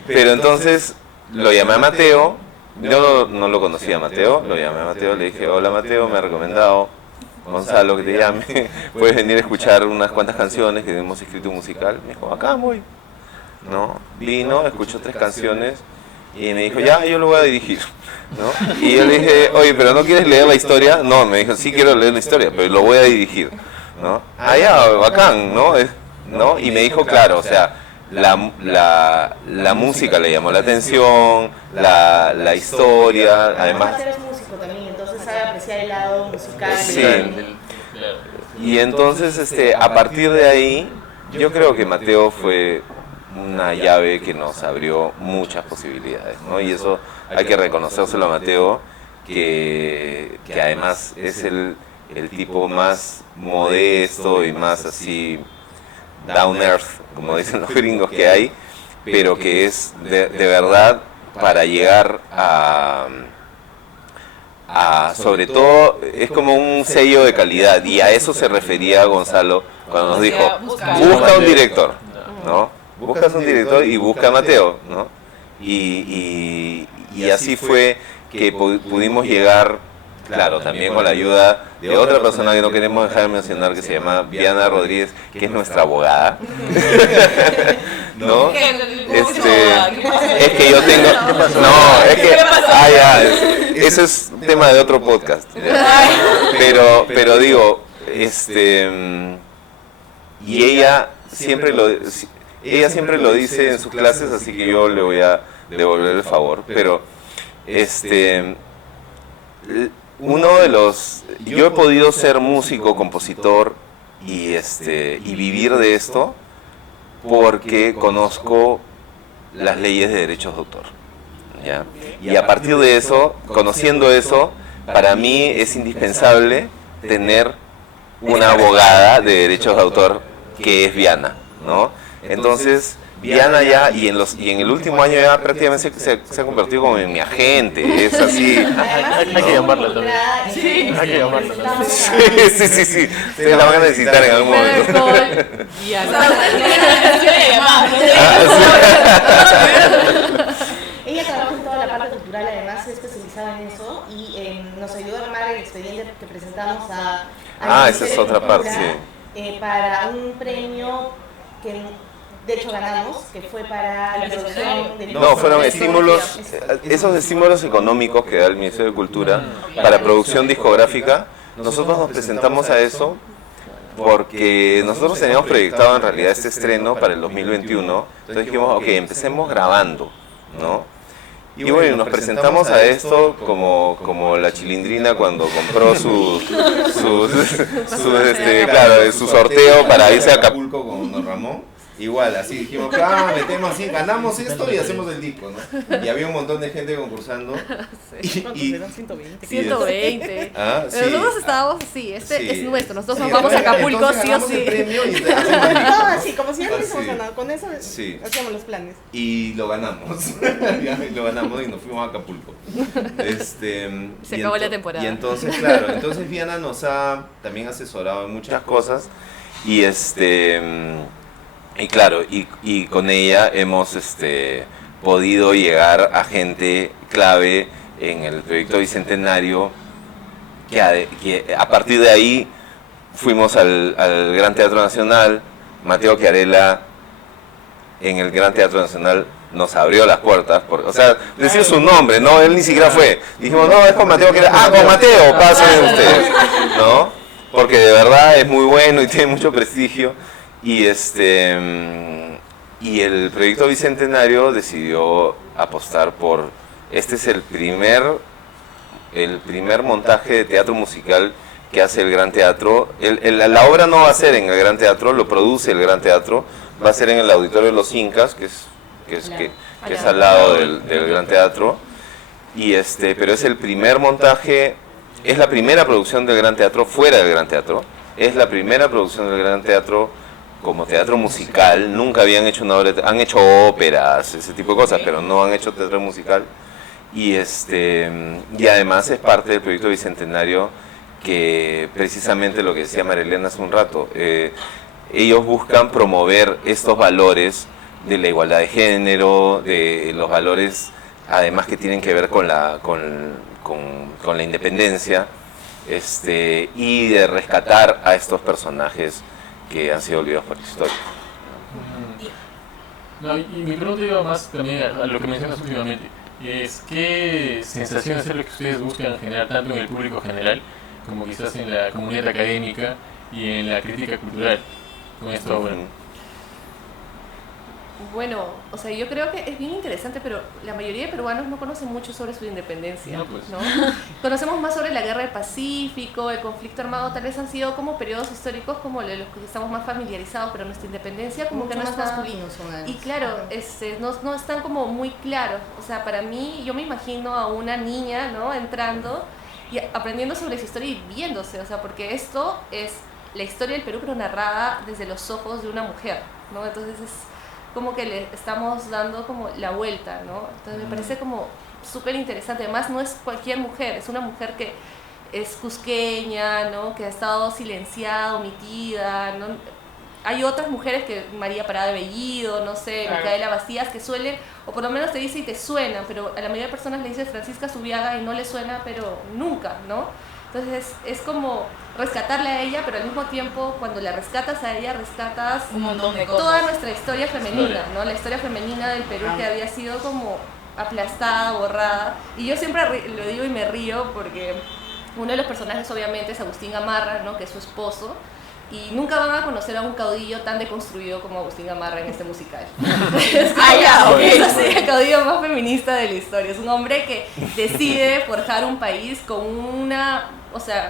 Pero entonces lo llamé a Mateo, yo no lo conocía a Mateo, lo llamé a Mateo, le dije, hola Mateo, me ha recomendado Gonzalo que te llame, puedes venir a escuchar unas cuantas canciones que hemos escrito un musical. Me dijo, acá voy, ¿no? Vino, escuchó 3 canciones y me dijo, ya, yo lo voy a dirigir, ¿no? Y yo le dije, oye, ¿pero no quieres leer la historia? No, me dijo, sí quiero leer la historia, pero lo voy a dirigir, ¿no? Ah, ya, bacán, ¿no? ¿No? Y me dijo, claro, o sea, la música le llamó la atención, la historia, además... Aparte eres músico también, entonces sabe apreciar el lado musical. Sí. Y entonces, a partir de ahí, yo creo que Mateo fue una llave que nos abrió muchas posibilidades, ¿no? Y eso hay que reconocérselo a Mateo, que además es el tipo más modesto y más así down earth, como dicen los gringos que hay, pero que es de verdad para llegar a sobre todo es como un sello de calidad, y a eso se refería Gonzalo cuando nos dijo, busca un director, ¿no? Buscas un director y busca a Mateo, ¿no? Y así fue que pudimos llegar, claro, también con la ayuda de otra persona que no queremos dejar de mencionar, que se llama Viana Rodríguez, que es nuestra abogada, ¿no? Es que yo tengo, no, es que, eso es tema de otro podcast, pero digo, y ella siempre lo dice en sus clases, así que yo le voy a devolver el favor, pero yo he podido ser músico, compositor y vivir de esto porque conozco las leyes de derechos de autor, ¿ya? Y a partir de eso, conociendo eso, para mí es indispensable tener una abogada de derechos de autor que es Viana, ¿no? Entonces, Viana ya, y en el último año ya prácticamente se ha convertido como en mi agente, es así. Hay que llamarla también. Sí. Hay que llamarla también. Sí. Ustedes la van a necesitar en algún momento. Ella trabaja en toda la parte cultural, además es especializada en eso, y nos ayudó a armar el expediente que presentamos a esa es otra parte, para un premio que de hecho ganamos, que fue para la producción de... No, fueron estímulos, esos estímulos económicos que da el Ministerio de Cultura para producción discográfica. Nosotros nos presentamos a eso porque nosotros teníamos proyectado en realidad este estreno para el 2021, entonces dijimos, ok, empecemos grabando, ¿no? Y bueno, nos presentamos a esto como la Chilindrina cuando compró su sorteo para irse a Acapulco con Don Ramón. Igual, así dijimos, metemos así, ganamos esto y hacemos el disco, ¿no? Y había un montón de gente concursando. Sí. ¿Cuántos eran? 120. 120. Ah, sí. Pero nosotros estábamos así, es nuestro, nosotros Sí, nos vamos a Acapulco, entonces sí o ganamos el sí. premio y hacemos el disco, No, ¿no? así, como si ya lo hubiésemos Así. ganado. Con eso Sí. hacíamos los planes. Y lo ganamos. Y lo ganamos y nos fuimos a Acapulco. Se acabó la temporada. Y entonces, claro, Viana nos ha también asesorado en muchas cosas. Y claro, y con ella hemos podido llegar a gente clave en el proyecto Bicentenario, que a partir de ahí fuimos al Gran Teatro Nacional. Mateo Chiarella en el Gran Teatro Nacional nos abrió las puertas, decir su nombre, no, él ni siquiera fue. Dijimos, no, es con Mateo Chiarella, con Mateo, pasen ustedes, ¿no? Porque de verdad es muy bueno y tiene mucho prestigio. Y el proyecto Bicentenario decidió apostar por, este es el primer montaje de teatro musical que hace el Gran Teatro. La obra no va a ser en el Gran Teatro, lo produce el Gran Teatro, va a ser en el Auditorio de los Incas, que es al lado del Gran Teatro. Pero es el primer montaje, es la primera producción del Gran Teatro fuera del Gran Teatro, es la primera producción del Gran Teatro como teatro musical. Nunca habían hecho una obra, han hecho óperas, ese tipo de cosas, pero no han hecho teatro musical. Y además es parte del proyecto Bicentenario, que precisamente lo que decía Marilena hace un rato, ellos buscan promover estos valores de la igualdad de género, de los valores además que tienen que ver con la independencia, y de rescatar a estos personajes que han sido olvidados por la historia. No, y mi pregunta iba más también a lo que mencionas últimamente. ¿Qué sensaciones es lo que ustedes buscan generar tanto en el público general como quizás en la comunidad académica y en la crítica cultural con esta obra? Bueno, o sea, yo creo que es bien interesante, pero la mayoría de peruanos no conocen mucho sobre su independencia, No, pues. ¿no? Conocemos más sobre la Guerra del Pacífico, el conflicto armado, tal vez han sido como periodos históricos como los que estamos más familiarizados, pero nuestra independencia como Mucho que no más está... masculinos son además. Y claro, no están como muy claros. O sea, para mí, yo me imagino a una niña, ¿no? Entrando y aprendiendo sobre su historia y viéndose, o sea, porque esto es la historia del Perú, pero narrada desde los ojos de una mujer, ¿no? Entonces es como que le estamos dando como la vuelta, ¿no? Entonces me parece como súper interesante. Además, no es cualquier mujer, es una mujer que es cusqueña, ¿no? Que ha estado silenciada, omitida, ¿no? Hay otras mujeres que María Parada de Bellido, no sé, Claro. Micaela Bastías, que suelen, o por lo menos te dice y te suenan, pero a la mayoría de personas le dice Francisca Zubiaga y no le suena, pero nunca, ¿no? Entonces es como rescatarla a ella, pero al mismo tiempo cuando la rescatas a ella, rescatas Un montón de cosas. toda nuestra historia femenina, ¿no? La historia femenina del Perú que había sido como aplastada, borrada. Y yo siempre lo digo y me río porque uno de los personajes obviamente es Agustín Gamarra, ¿no? Que es su esposo. Y nunca van a conocer a un caudillo tan deconstruido como Agustín Gamarra en este musical. Es así, el caudillo más feminista de la historia. Es un hombre que decide forjar un país con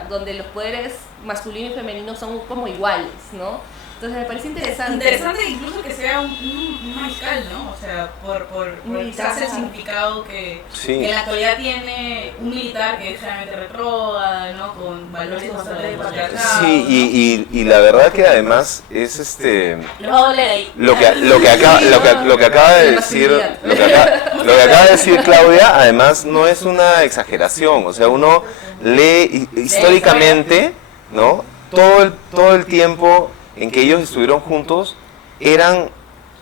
donde los poderes masculino y femenino son como iguales, ¿no? Entonces me parece interesante. Interesante incluso que sea un mariscal, ¿no? O sea, por Militar. quizás el significado que Sí. en la actualidad tiene un militar que es generalmente retrógrada, ¿no? Con valores bastante patriarcados. Sí, y la verdad que además es Les va a doler ahí. lo que acaba de La decir masculinidad. lo que acaba de decir Claudia, además no es una exageración. O sea, uno lee históricamente, ¿no? Todo el tiempo en que ellos estuvieron juntos eran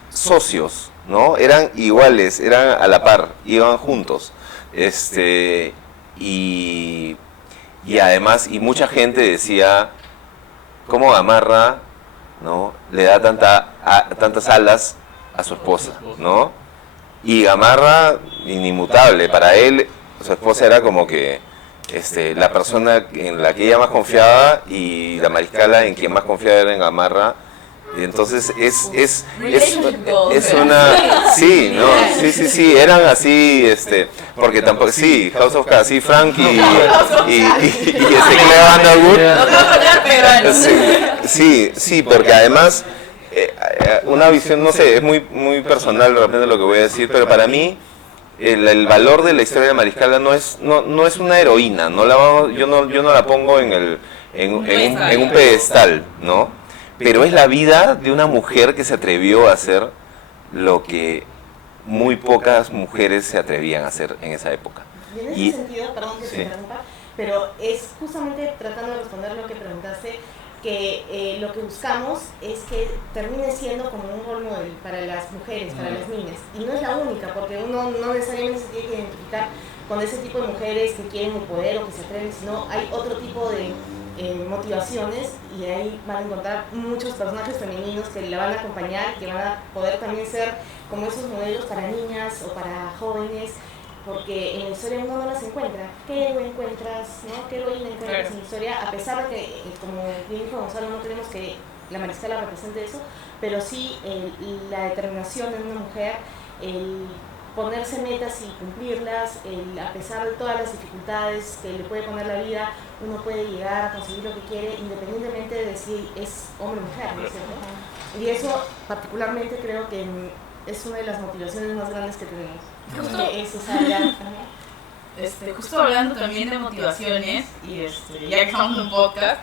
socios, ¿no? Eran iguales, eran a la par, iban juntos. Y además, y mucha gente decía, ¿cómo Gamarra, ¿no? Le da tantas alas a su esposa, ¿no? Y Gamarra, inimutable, para él, su esposa era como que la persona en la que ella más confiaba, y la mariscala en quien más confiaba era en Gamarra, Entonces es Relationship goals. una... Sí, no, sí, eran así, porque tampoco... Sí, House of Cards, sí, Frank y Claire Underwood. No te voy a poner peruano. Sí, porque además, una visión, no sé, es muy personal de repente lo que voy a decir, pero para mí el valor de la historia de Mariscala no es una heroína, yo no la pongo en un pedestal, ¿no? Pero es la vida de una mujer que se atrevió a hacer lo que muy pocas mujeres se atrevían a hacer en esa época. Y en ese sentido, perdón que te interrumpa, pero es justamente tratando de responder lo que preguntaste, que lo que buscamos es que termine siendo como un rol model para las mujeres, para las niñas. Y no es la única, porque uno no necesariamente se tiene que identificar con ese tipo de mujeres que quieren el poder o que se atreven, sino hay otro tipo de motivaciones, y ahí van a encontrar muchos personajes femeninos que la van a acompañar, que van a poder también ser como esos modelos para niñas o para jóvenes, porque en la historia uno no las encuentra. ¿Qué héroe encuentras? ¿No? ¿Qué heroína encuentras en la historia? A pesar de que, como bien dijo Gonzalo, no queremos que la Mariscala represente eso, pero sí la determinación de una mujer, el ponerse metas y cumplirlas, a pesar de todas las dificultades que le puede poner la vida, uno puede llegar a conseguir lo que quiere independientemente de si es hombre o mujer, ¿no es cierto? Y eso particularmente creo que es una de las motivaciones más grandes que tenemos. Justo hablando también de motivaciones, y ya que estamos en un podcast,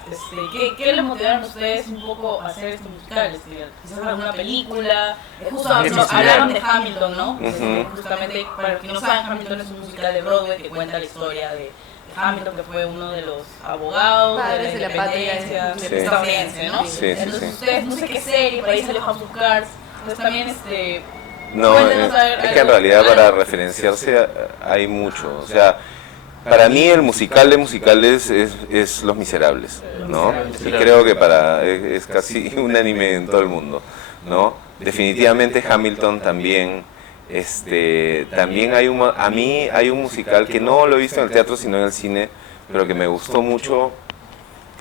¿qué les motivaron a ustedes un poco a hacer estos musicales? Quizás alguna película, justo hablaron de Hamilton, ¿no? Justamente, para los que no saben, Hamilton es un musical de Broadway que cuenta la historia de Hamilton, que fue uno de los abogados padres de la independencia estadounidense, ¿no? Entonces ustedes, no sé qué serie, por ahí salió House of Cards, entonces también No, es que en realidad para referenciarse hay mucho. O sea, para mí el musical de musicales es Los Miserables, ¿no? Y creo que es casi unánime en todo el mundo, ¿no? Definitivamente Hamilton también. También a mí hay un musical que no lo he visto en el teatro sino en el cine, pero que me gustó mucho,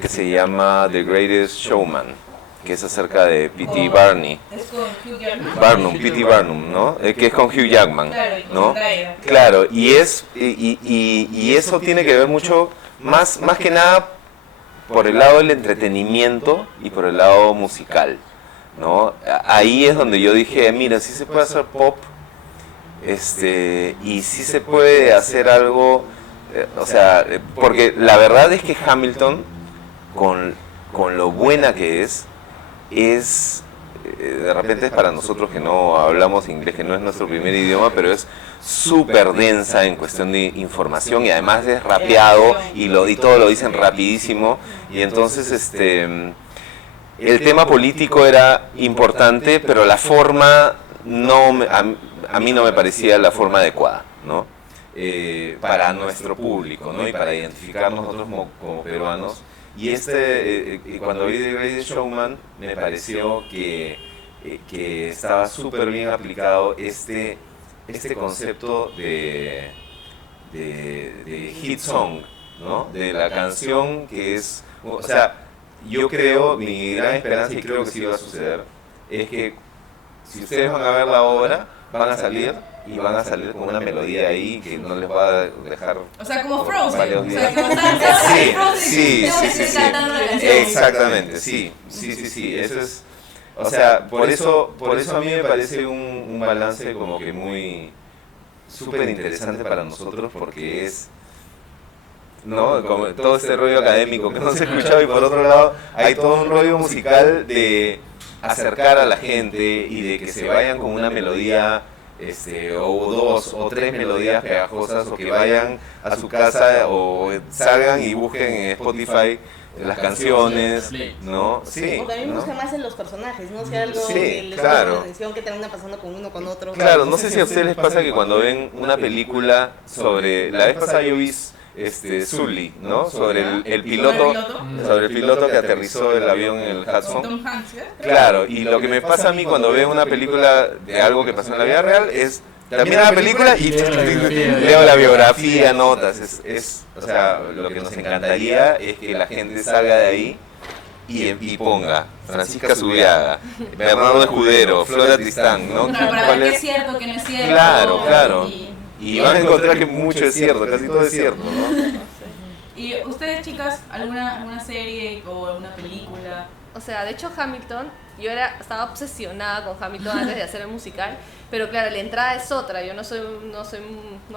que se llama The Greatest Showman, que es acerca de P.T. Barnum. Es con Hugh Jackman. P.T. Barnum, ¿no? Que es con Hugh Jackman, ¿no? Claro, y eso tiene que ver mucho, más que nada, por el lado del entretenimiento y por el lado musical, ¿no? Ahí es donde yo dije, mira, sí se puede hacer pop, y sí se puede hacer algo, porque la verdad es que Hamilton, con lo buena que es, de repente es para nosotros que no hablamos inglés, que no es nuestro primer idioma, pero es súper densa en cuestión de información, y además es rapeado y todo lo dicen rapidísimo, y entonces el tema político era importante, pero la forma a mí no me parecía la forma adecuada, ¿no? Para nuestro público, ¿no? Y para identificarnos nosotros como peruanos. Y cuando vi The Greatest Showman, me pareció que estaba súper bien aplicado este concepto de hit song, ¿no? De la canción que es... O sea, yo creo, mi gran esperanza, y creo que sí va a suceder, es que si ustedes van a ver la obra, van a salir con una melodía ahí que no les va a dejar... O sea, como Frozen. Varios días. Sí. Exactamente, sí. Eso es... O sea, por eso a mí me parece un balance como que muy... súper interesante para nosotros, porque es... ¿no? Como todo este rollo académico que no se ha escuchado, y por otro lado hay todo un rollo musical de acercar a la gente y de que se vayan con una melodía, o dos o tres melodías pegajosas, o que vayan a su casa o salgan y busquen en Spotify las canciones, ¿no? Sí. O también buscan más en los personajes, ¿no? Si algo que les llama la atención, que termina pasando con uno, con otro. Claro, no sé si a ustedes les pasa que cuando ven una película sobre... La vez pasada yo vi Sully, ¿no? Sobre el piloto que aterrizó el avión en el Hudson. Claro, y lo que me pasa a mí cuando veo una película de algo que pasó en la vida real es termino la película y leo la biografía, notas. O sea, lo que nos encantaría es que la gente salga de ahí y ponga Francisca Zubiaga, Bernardo Escudero, Flora Tristán, ¿no? Claro, para ¿Cuál ver qué es? es cierto, qué no es cierto. Claro. Y- Y van a encontrar que mucho es cierto, casi todo es cierto, ¿no? ¿Y ustedes, chicas, alguna serie o alguna película? O sea, de hecho Hamilton, estaba obsesionada con Hamilton antes de hacer el musical, pero claro, la entrada es otra, yo no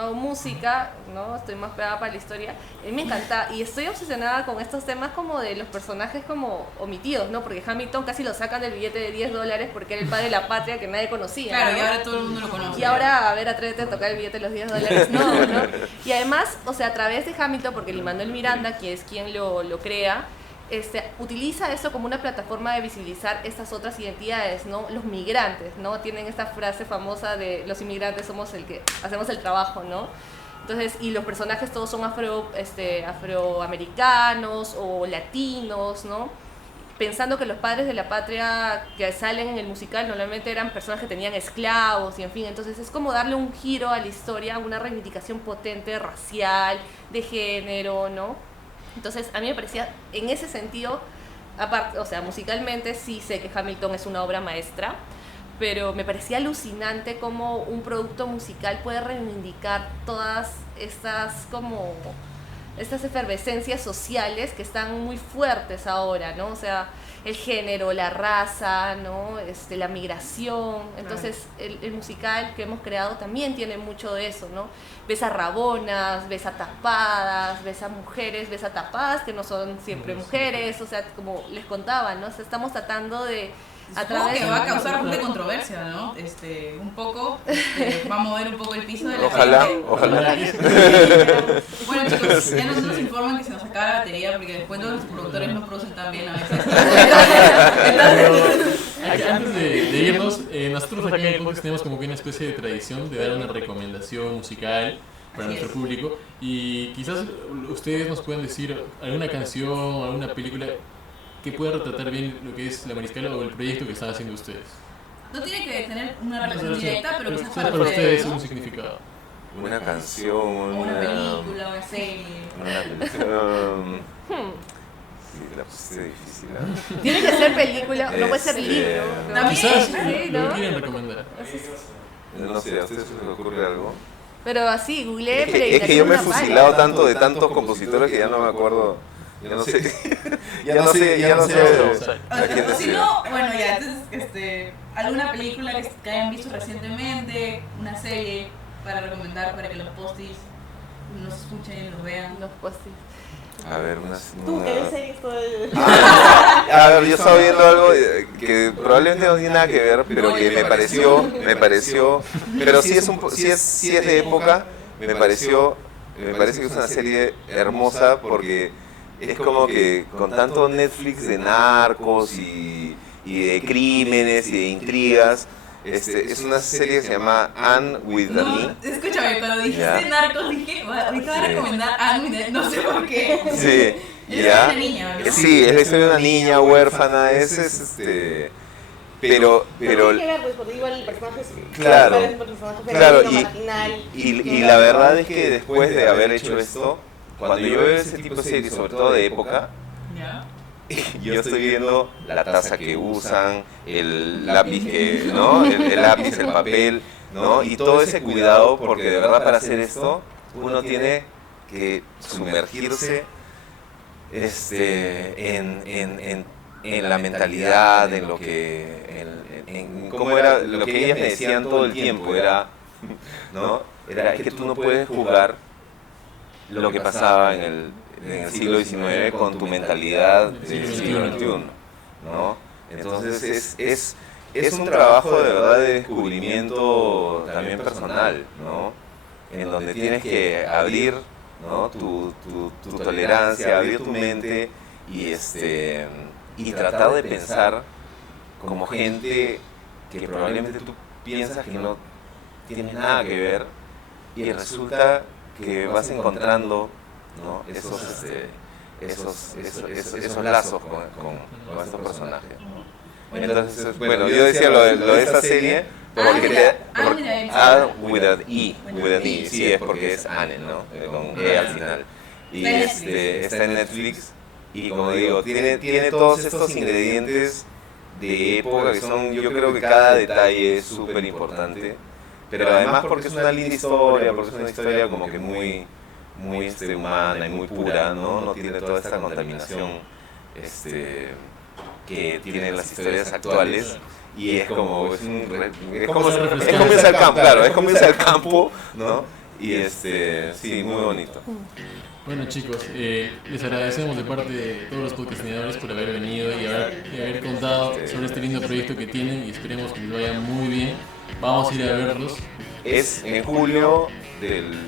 hago música, ¿no? Estoy más pegada para la historia. A mí me encanta y estoy obsesionada con estos temas como de los personajes como omitidos, ¿no? Porque Hamilton casi lo sacan del billete de $10 porque era el padre de la patria que nadie conocía. Claro, ¿no? y ahora todo el mundo lo conoce. Y ahora, a ver, atrévete a tocar el billete de los $10. No. Y además, o sea, a través de Hamilton, porque Lin-Manuel Miranda, que es quien lo crea, utiliza eso como una plataforma de visibilizar estas otras identidades, ¿no? Los migrantes, ¿no? Tienen esta frase famosa de los inmigrantes somos el que hacemos el trabajo, ¿no? Entonces, y los personajes todos son afroamericanos o latinos, ¿no? Pensando que los padres de la patria que salen en el musical normalmente eran personas que tenían esclavos y en fin, entonces es como darle un giro a la historia, una reivindicación potente racial, de género, ¿no? Entonces a mí me parecía, en ese sentido, aparte, o sea, musicalmente sí sé que Hamilton es una obra maestra, pero me parecía alucinante cómo un producto musical puede reivindicar todas estas efervescencias sociales que están muy fuertes ahora, ¿no? O sea, el género, la raza, ¿no? La migración. Entonces, el musical que hemos creado también tiene mucho de eso, ¿no? Ves a rabonas, ves a tapadas, ves a mujeres, ves a tapadas que no son siempre mujeres, o sea, como les contaba, ¿no? O sea, estamos tratando de... Supongo que va a causar bastante controversia, ¿no? Un poco, va a mover un poco el piso de la gente. Ojalá. Bueno, chicos, ya nos informan que se nos acaba la batería porque después los productores no producen tan bien a veces. Antes de irnos, nosotros acá en el podcast tenemos como que una especie de tradición de dar una recomendación musical para nuestro público y quizás ustedes nos pueden decir alguna canción, alguna película que pueda retratar bien lo que es la Mariscala o el proyecto que están haciendo ustedes. No tiene que tener una relación directa, pero quizás para ustedes es un significado. Una canción, O una película, una serie. Una canción. Sí, la pusiste difícil, ¿eh? Tiene que ser película, no puede ser libro. ¿no? También. Quizás Sí, lo ¿no? quieren recomendar. No sé, ¿a ustedes se les ocurre algo? Pero así, googleé Es que yo me he fusilado tanto de tantos compositores que ya no me acuerdo. Ya no sé. ya no sé a quién O si decir. no, bueno, ya, entonces, alguna película que hayan visto recientemente, una serie para recomendar para que los postis nos escuchen y los vean. Los postis. A ver, Tú que ves series todo el... A ver, yo estaba viendo algo que probablemente no tiene nada que ver, pero que me pareció, pero sí es de época, me parece que es una serie hermosa porque es como que con tanto Netflix de narcos y de crímenes y de intrigas, es una serie que se llama Anne with the No, escúchame, cuando dijiste Ya. Narcos dije, ahorita voy a recomendar Anne, no sé por qué. Sí, Es ya. una niña, ¿no? Sí, es la historia de una niña huérfana, pero Tiene que ver, pues, porque igual el personaje es... Claro, es un personaje claro, femenino, marginal. y la verdad es que después de haber hecho esto, cuando yo veo ese tipo de series, sobre todo de época, ¿Ya? yo estoy viendo la taza que usan, el lápiz ¿no? El lápiz, el papel, ¿no? Y todo ese cuidado, porque de verdad para hacer esto uno tiene que sumergirse en la mentalidad, en lo que, en cómo era, lo que ellas me decían todo el tiempo, ¿no? Era que tú no puedes jugar lo que pasaba en el siglo XIX con tu mentalidad del siglo XXI, ¿no? Entonces es un trabajo de verdad de descubrimiento también personal, ¿no? En donde tienes que abrir, ¿no? tu tolerancia, abrir tu mente y tratar de pensar como gente que probablemente tú piensas que no tiene nada que ver y resulta que vas encontrando, ¿no? esos lazos con estos personajes. Entonces, bueno, yo decía lo de esta serie porque Anne with an E, sí, es porque es Anne, ¿no? Con E al final. Y está en Netflix Y como digo, tiene todos estos ingredientes de época que son, yo creo que cada detalle es súper importante, pero además porque es una linda historia, porque es una historia como que muy humana y muy pura, ¿no? No tiene toda esta contaminación que tienen las historias actuales. Y es como irse al campo, claro, es como irse al campo, ¿no? Y sí, muy bonito. Bueno chicos, les agradecemos de parte de todos los podcastinadores por haber venido y haber contado sobre este lindo proyecto que tienen y esperemos que les vaya muy bien. Vamos a ir a verlos. Es en julio,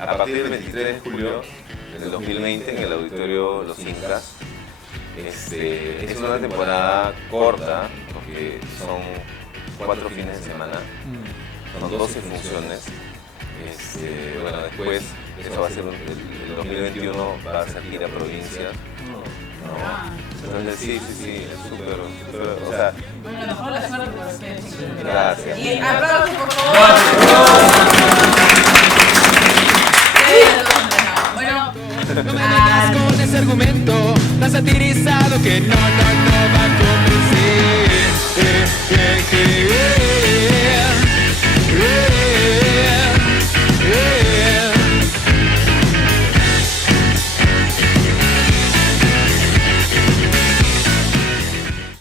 a partir del 23 de julio del 2020 en el Auditorio Los Incas. Es una temporada corta porque son 4 fines de semana, son 12 funciones. Bueno, después eso va a ser el 2021 va a ser gira a provincias. Entonces sí, es súper, o sea, Bueno, mejor la suerte para ustedes. gracias. Y aplausos, por favor. Bueno, No me vengas con ese argumento tan satirizado que no